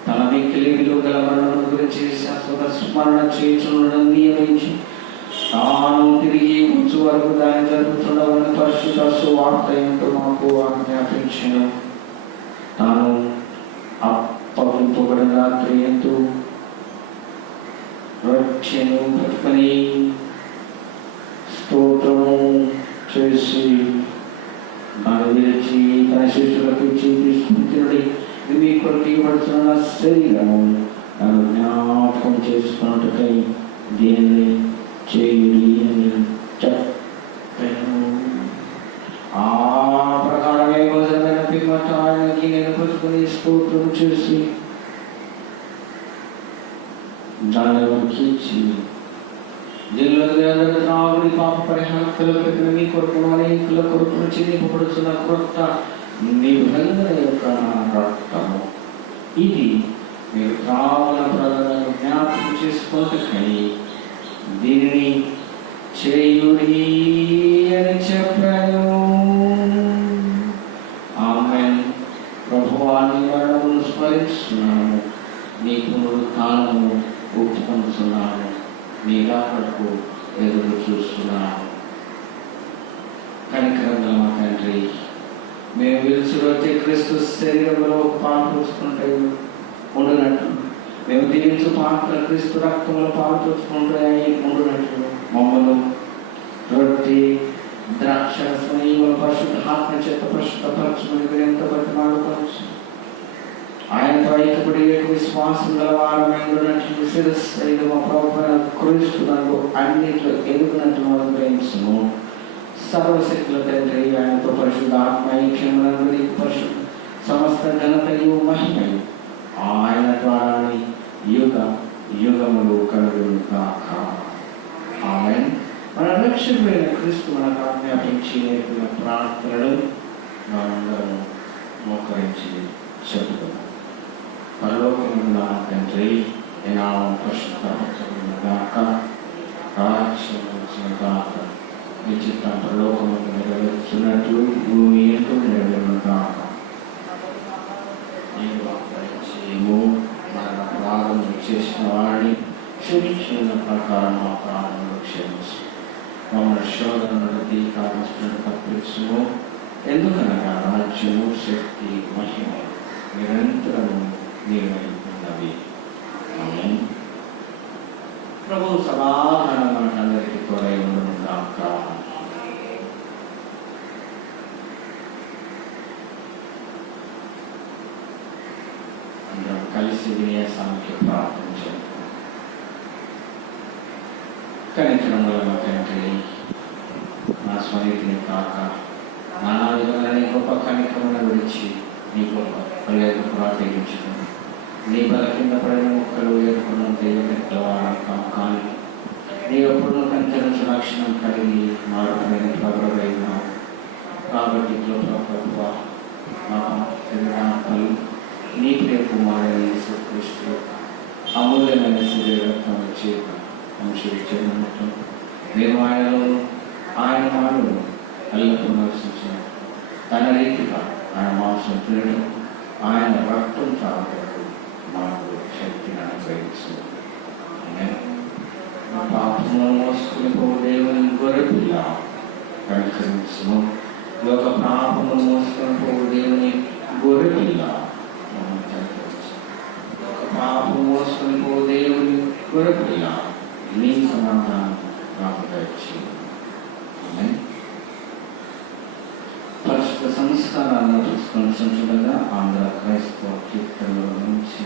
తన మిక్కిలి విలువ గల మరణము గురించి శాశ్వత స్మరణ చేయుచుండడం నియమించి తాను తిరిగి వచ్చు వరకు దాన్ని జరుపుతుండవని పరిశుద్ధ సువార్త ఎంతో మాకు ఆజ్ఞాపించెను. తాను అప్పగింపబడిన రాత్రి ఎంతో రక్షను పట్టుకొని స్తోత్రము చేసి దాన్ని విరిచి తన శిష్యులకు ఇచ్చి తీసుకుని తినడి, ఇది మీ కొరకు ఇవ్వబడుతున్న శరీరము, నన్ను జ్ఞాపకం చేసుకున్నట్టుకై దీనిని చేయుడి అని చెప్పాను. ఆ ప్రకారమే భోజనమైన పిమ్మట ఆయనకి నేను పుచ్చుకొని స్తోత్రం చేసి దానిలోకి ఇచ్చి జిల్లాగుడి పాప పరిహారం మీ కొరకు అనేకుల కొరకు చెల్లింపబడుతున్న క్రొత్త నిబంధన యొక్క రక్తము, ఇది మీరు కావాల ప్రజలను జ్ఞాపకం చేసుకుంటకై దీనిని చేయుడి అని చెప్పాను. ఆమేన్. ప్రభువాని మరణమును స్మరిస్తున్నాను, నీ పునరుత్థానము ఒప్పుకొంటున్నాను, నీ రాకడకు ఎదురు చూస్తున్నాను. కనికరంగా మా తండ్రి, మేము విలుచు వచ్చే క్రీస్తు శరీరంలో పాల్పంచుకుంటే ఉండునట్లు, మేము దీవించు పాత్ర క్రీస్తు రక్తంలో పాల్పంచుకుంటే ఉండునట్లు మమ్మల్ని రొట్టె ద్రాక్ష స్వయముల పరిశుద్ధ ఆత్మ చేత పరిశుద్ధపరచుకుని ఎంత బతిమాలుకోవచ్చు. ఆయనతో ఐక్యపడి విశ్వాసం గలవారమైనట్లు శిరస్సు మా ప్రభువైన క్రీస్తునందు అన్నిట్లో ఎదుగునట్లు అనుగ్రహించును. సర్వశక్తుల తండ్రి, ఆయనతో పరిశుద్ధ ఆత్మ ఐక్యమునందు పరిశుద్ధ సమస్త ఘనతయు మహిమయు ఆయన ద్వారానే యుగ యుగములు కలుగునుగాక. ఆమేన్. మన రక్షకుడైన క్రీస్తు మనకు ఆజ్ఞాపించి నేర్పిన ప్రార్థనలు మనందరం మోకరించి చెప్పుకున్నాం. పరలోకమున్న తండ్రి, నీ నామం పరిశుద్ధపరచబడునుగాక, రాజ్యము వచ్చునుగాక, మీ చిత్తం పరలోకమందు నెరవేర్చున్నట్లు భూమి ఎందు నెరవేరుగాక. నీవు అప్పగించేమో మన అపరాధములు చేసిన వారిని క్షమించిన ప్రకారం మా ప్రాణములు క్షమించు. మమ్మల్ని శోధన నుండి కావలసిన తప్పించుము. ఎందుకనగా రాజ్యము, శక్తి, మహిమ నిరంతరము నీవై ఉన్నవి. ఆమేన్. ప్రభు సమాధానం మనకందరికీ తోడై ఉండును గాక. అందరం కలిసి వినయాసానికి ప్రార్థన చేద్దాం. కనికరముల మా తండ్రి, నా స్వనీతిని కాక నానా విధమైన నీ గొప్ప కనికరమును విడిచి నీ గొప్ప ప్రయోగం ప్రార్థించుకుని నీ బల కింద పడిన మొక్కలు ఏర్పడిన కానీ నీ ఎప్పుడు కనికరించిన లక్షణం కలిగి మారుతున్న ప్రభువైనావు. కాబట్టి ప్రభువ మాకు నీ ప్రియ కుమారుడైన యేసుక్రీస్తు అమూల్యమైన శరీరం చేత వంశీకరించినట్టు నేను ఆయన మాటలు ఎల్లప్పుడూ నివసించిన తన రీతిగా ఆయన మాంసం తినడం, ఆయన రక్తం తాగడం మాకు శక్తిని అనుగ్రహించు. మా పాపములను మోసుకుని పోవు దేవుని గొర్రెపిల్ల కనికరించుము. లోక పాపములను మోసుకొని పోవు దేవుని గొర్రెపిల్ల లోక పాపము మోసుకొని పోవు దేవుని గొర్రెపిల్ల నీ సమాధానం నాకు దయచేయి. పరిశుద్ధ సంస్కారాలను తీసుకొని ఆంధ్ర క్రైస్తవ కీర్తనల నుంచి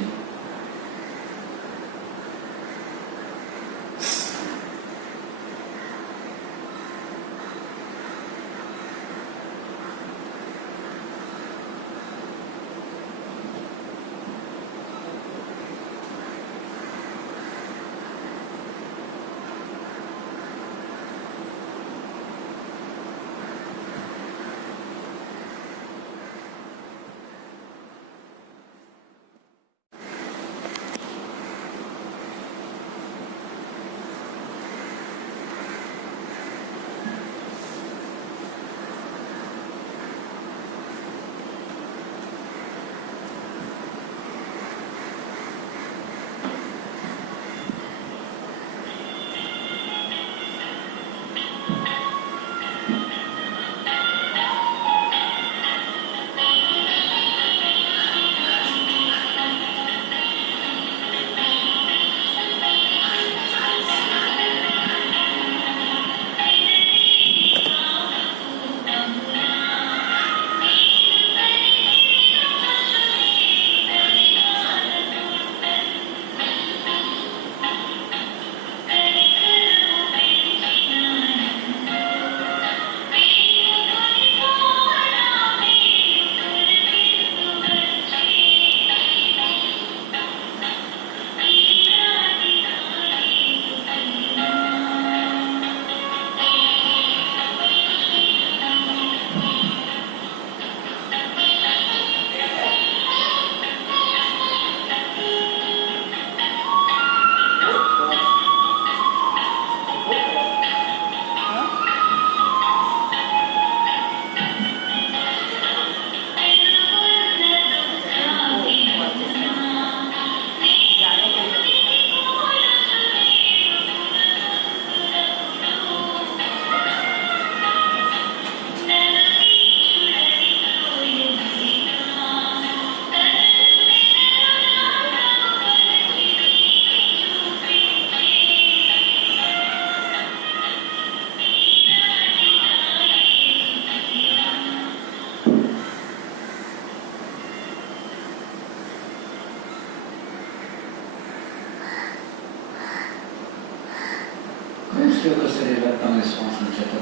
క్రీస్తు యొక్క శరీరం తన విశ్వాసం చేత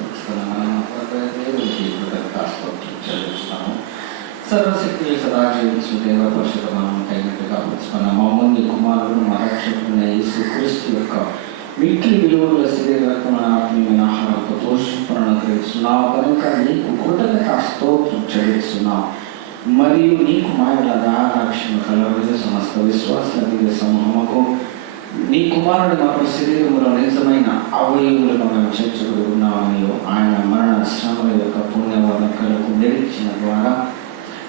దేవునికి చెల్లిస్తాము. సర్వశక్తి సదా జీవించు దేవ పరిశుద్ధమనం తగినట్టుగా పుచ్చుకున్న మమ్మల్ని కుమారుడు మా రక్షకుడైన యేసు క్రీస్తు యొక్క మిక్కిలి విలువల శరీరత్వం ఆత్మీయమైన ఆహారంతో పోషింపను అనుగ్రహిస్తున్నావు కనుక నీకు కృతజ్ఞత స్తోత్రం చెల్లిస్తున్నావు. మరియు నీకు మాయల రక్షణ కలవలేదు సమస్త విశ్వాస సమూహముకు నీ కుమారుడు మాకు శరీరములో నిజమైన అవయవులుగా మేము చేర్చబడి ఆయన మరణ శ్రమల యొక్క పుణ్యవర్ణకలకు నిరీక్షణ ద్వారా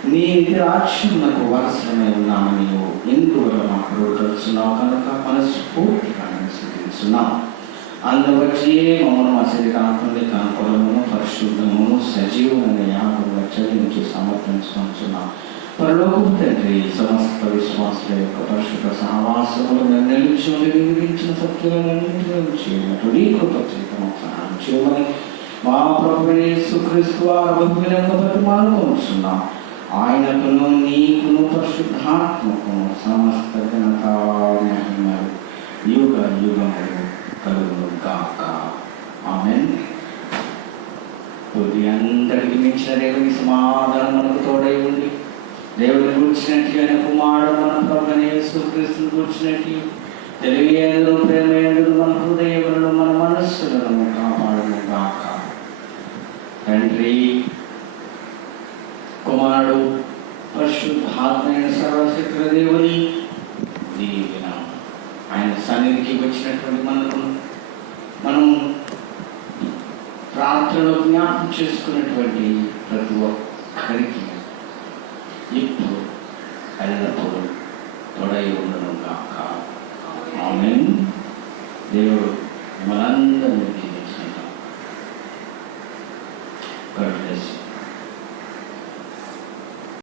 నీ రాజ్యమునకు వారసులమై ఉన్నామని ఎందువల్ల మాకు తెలుస్తున్నావు కనుక మనస్ఫూర్తిగా సిద్ధిస్తున్నాం. అందువచ్చి మమ్మల్ని మా శరీరాత్మని కనుకొలమును పరిశుద్ధమును సజీవులను యాగంగా చెల్లించి సమర్పించుకుంటున్నాం. పరలోకపు తండ్రి, సమస్త విశ్వాసుల యొక్క పరిశుద్ధ సహవాసములు మేము నిలిచి వివరించిన సత్యాలను నీ కృప చేతము సహాయం చేయమని మా ప్రభువైన యేసుక్రీస్తు వారి బహువిధంగా బతిమాలుకొనుచున్నాం. ఆయనకును నీకును పరిశుద్ధాత్మకును సమస్త ఘనత మహిమలు యుగ యుగములు కలుగును గాక. ఆమేన్. అందరికి మించిన దేవుని సమాధానం మనకు తోడై ఉంది. దేవుని కూర్చున్నట్టు ఆయన కుమారుడు మన ప్రభువైన యేసుక్రీస్తును కూర్చున్నట్టు తెలివియందు ప్రేమయందు మన హృదయములను మన మనస్సులను కాపాడును గాక. తండ్రి, కుమారుడు, పరిశుద్ధాత్మైన సర్వశక్తుల దేవుని దీవెన ఆయన సన్నిధికి వచ్చినటువంటి మనం ప్రార్థనలో జ్ఞాపకం చేసుకున్నటువంటి ప్రతి ఒక్కరికి ఇప్పుడు ఎల్లప్పుడూ తొడై ఉండను కాక. ఆమేన్. దేవుడు మనందరినీ దీవించును గాక. God bless you.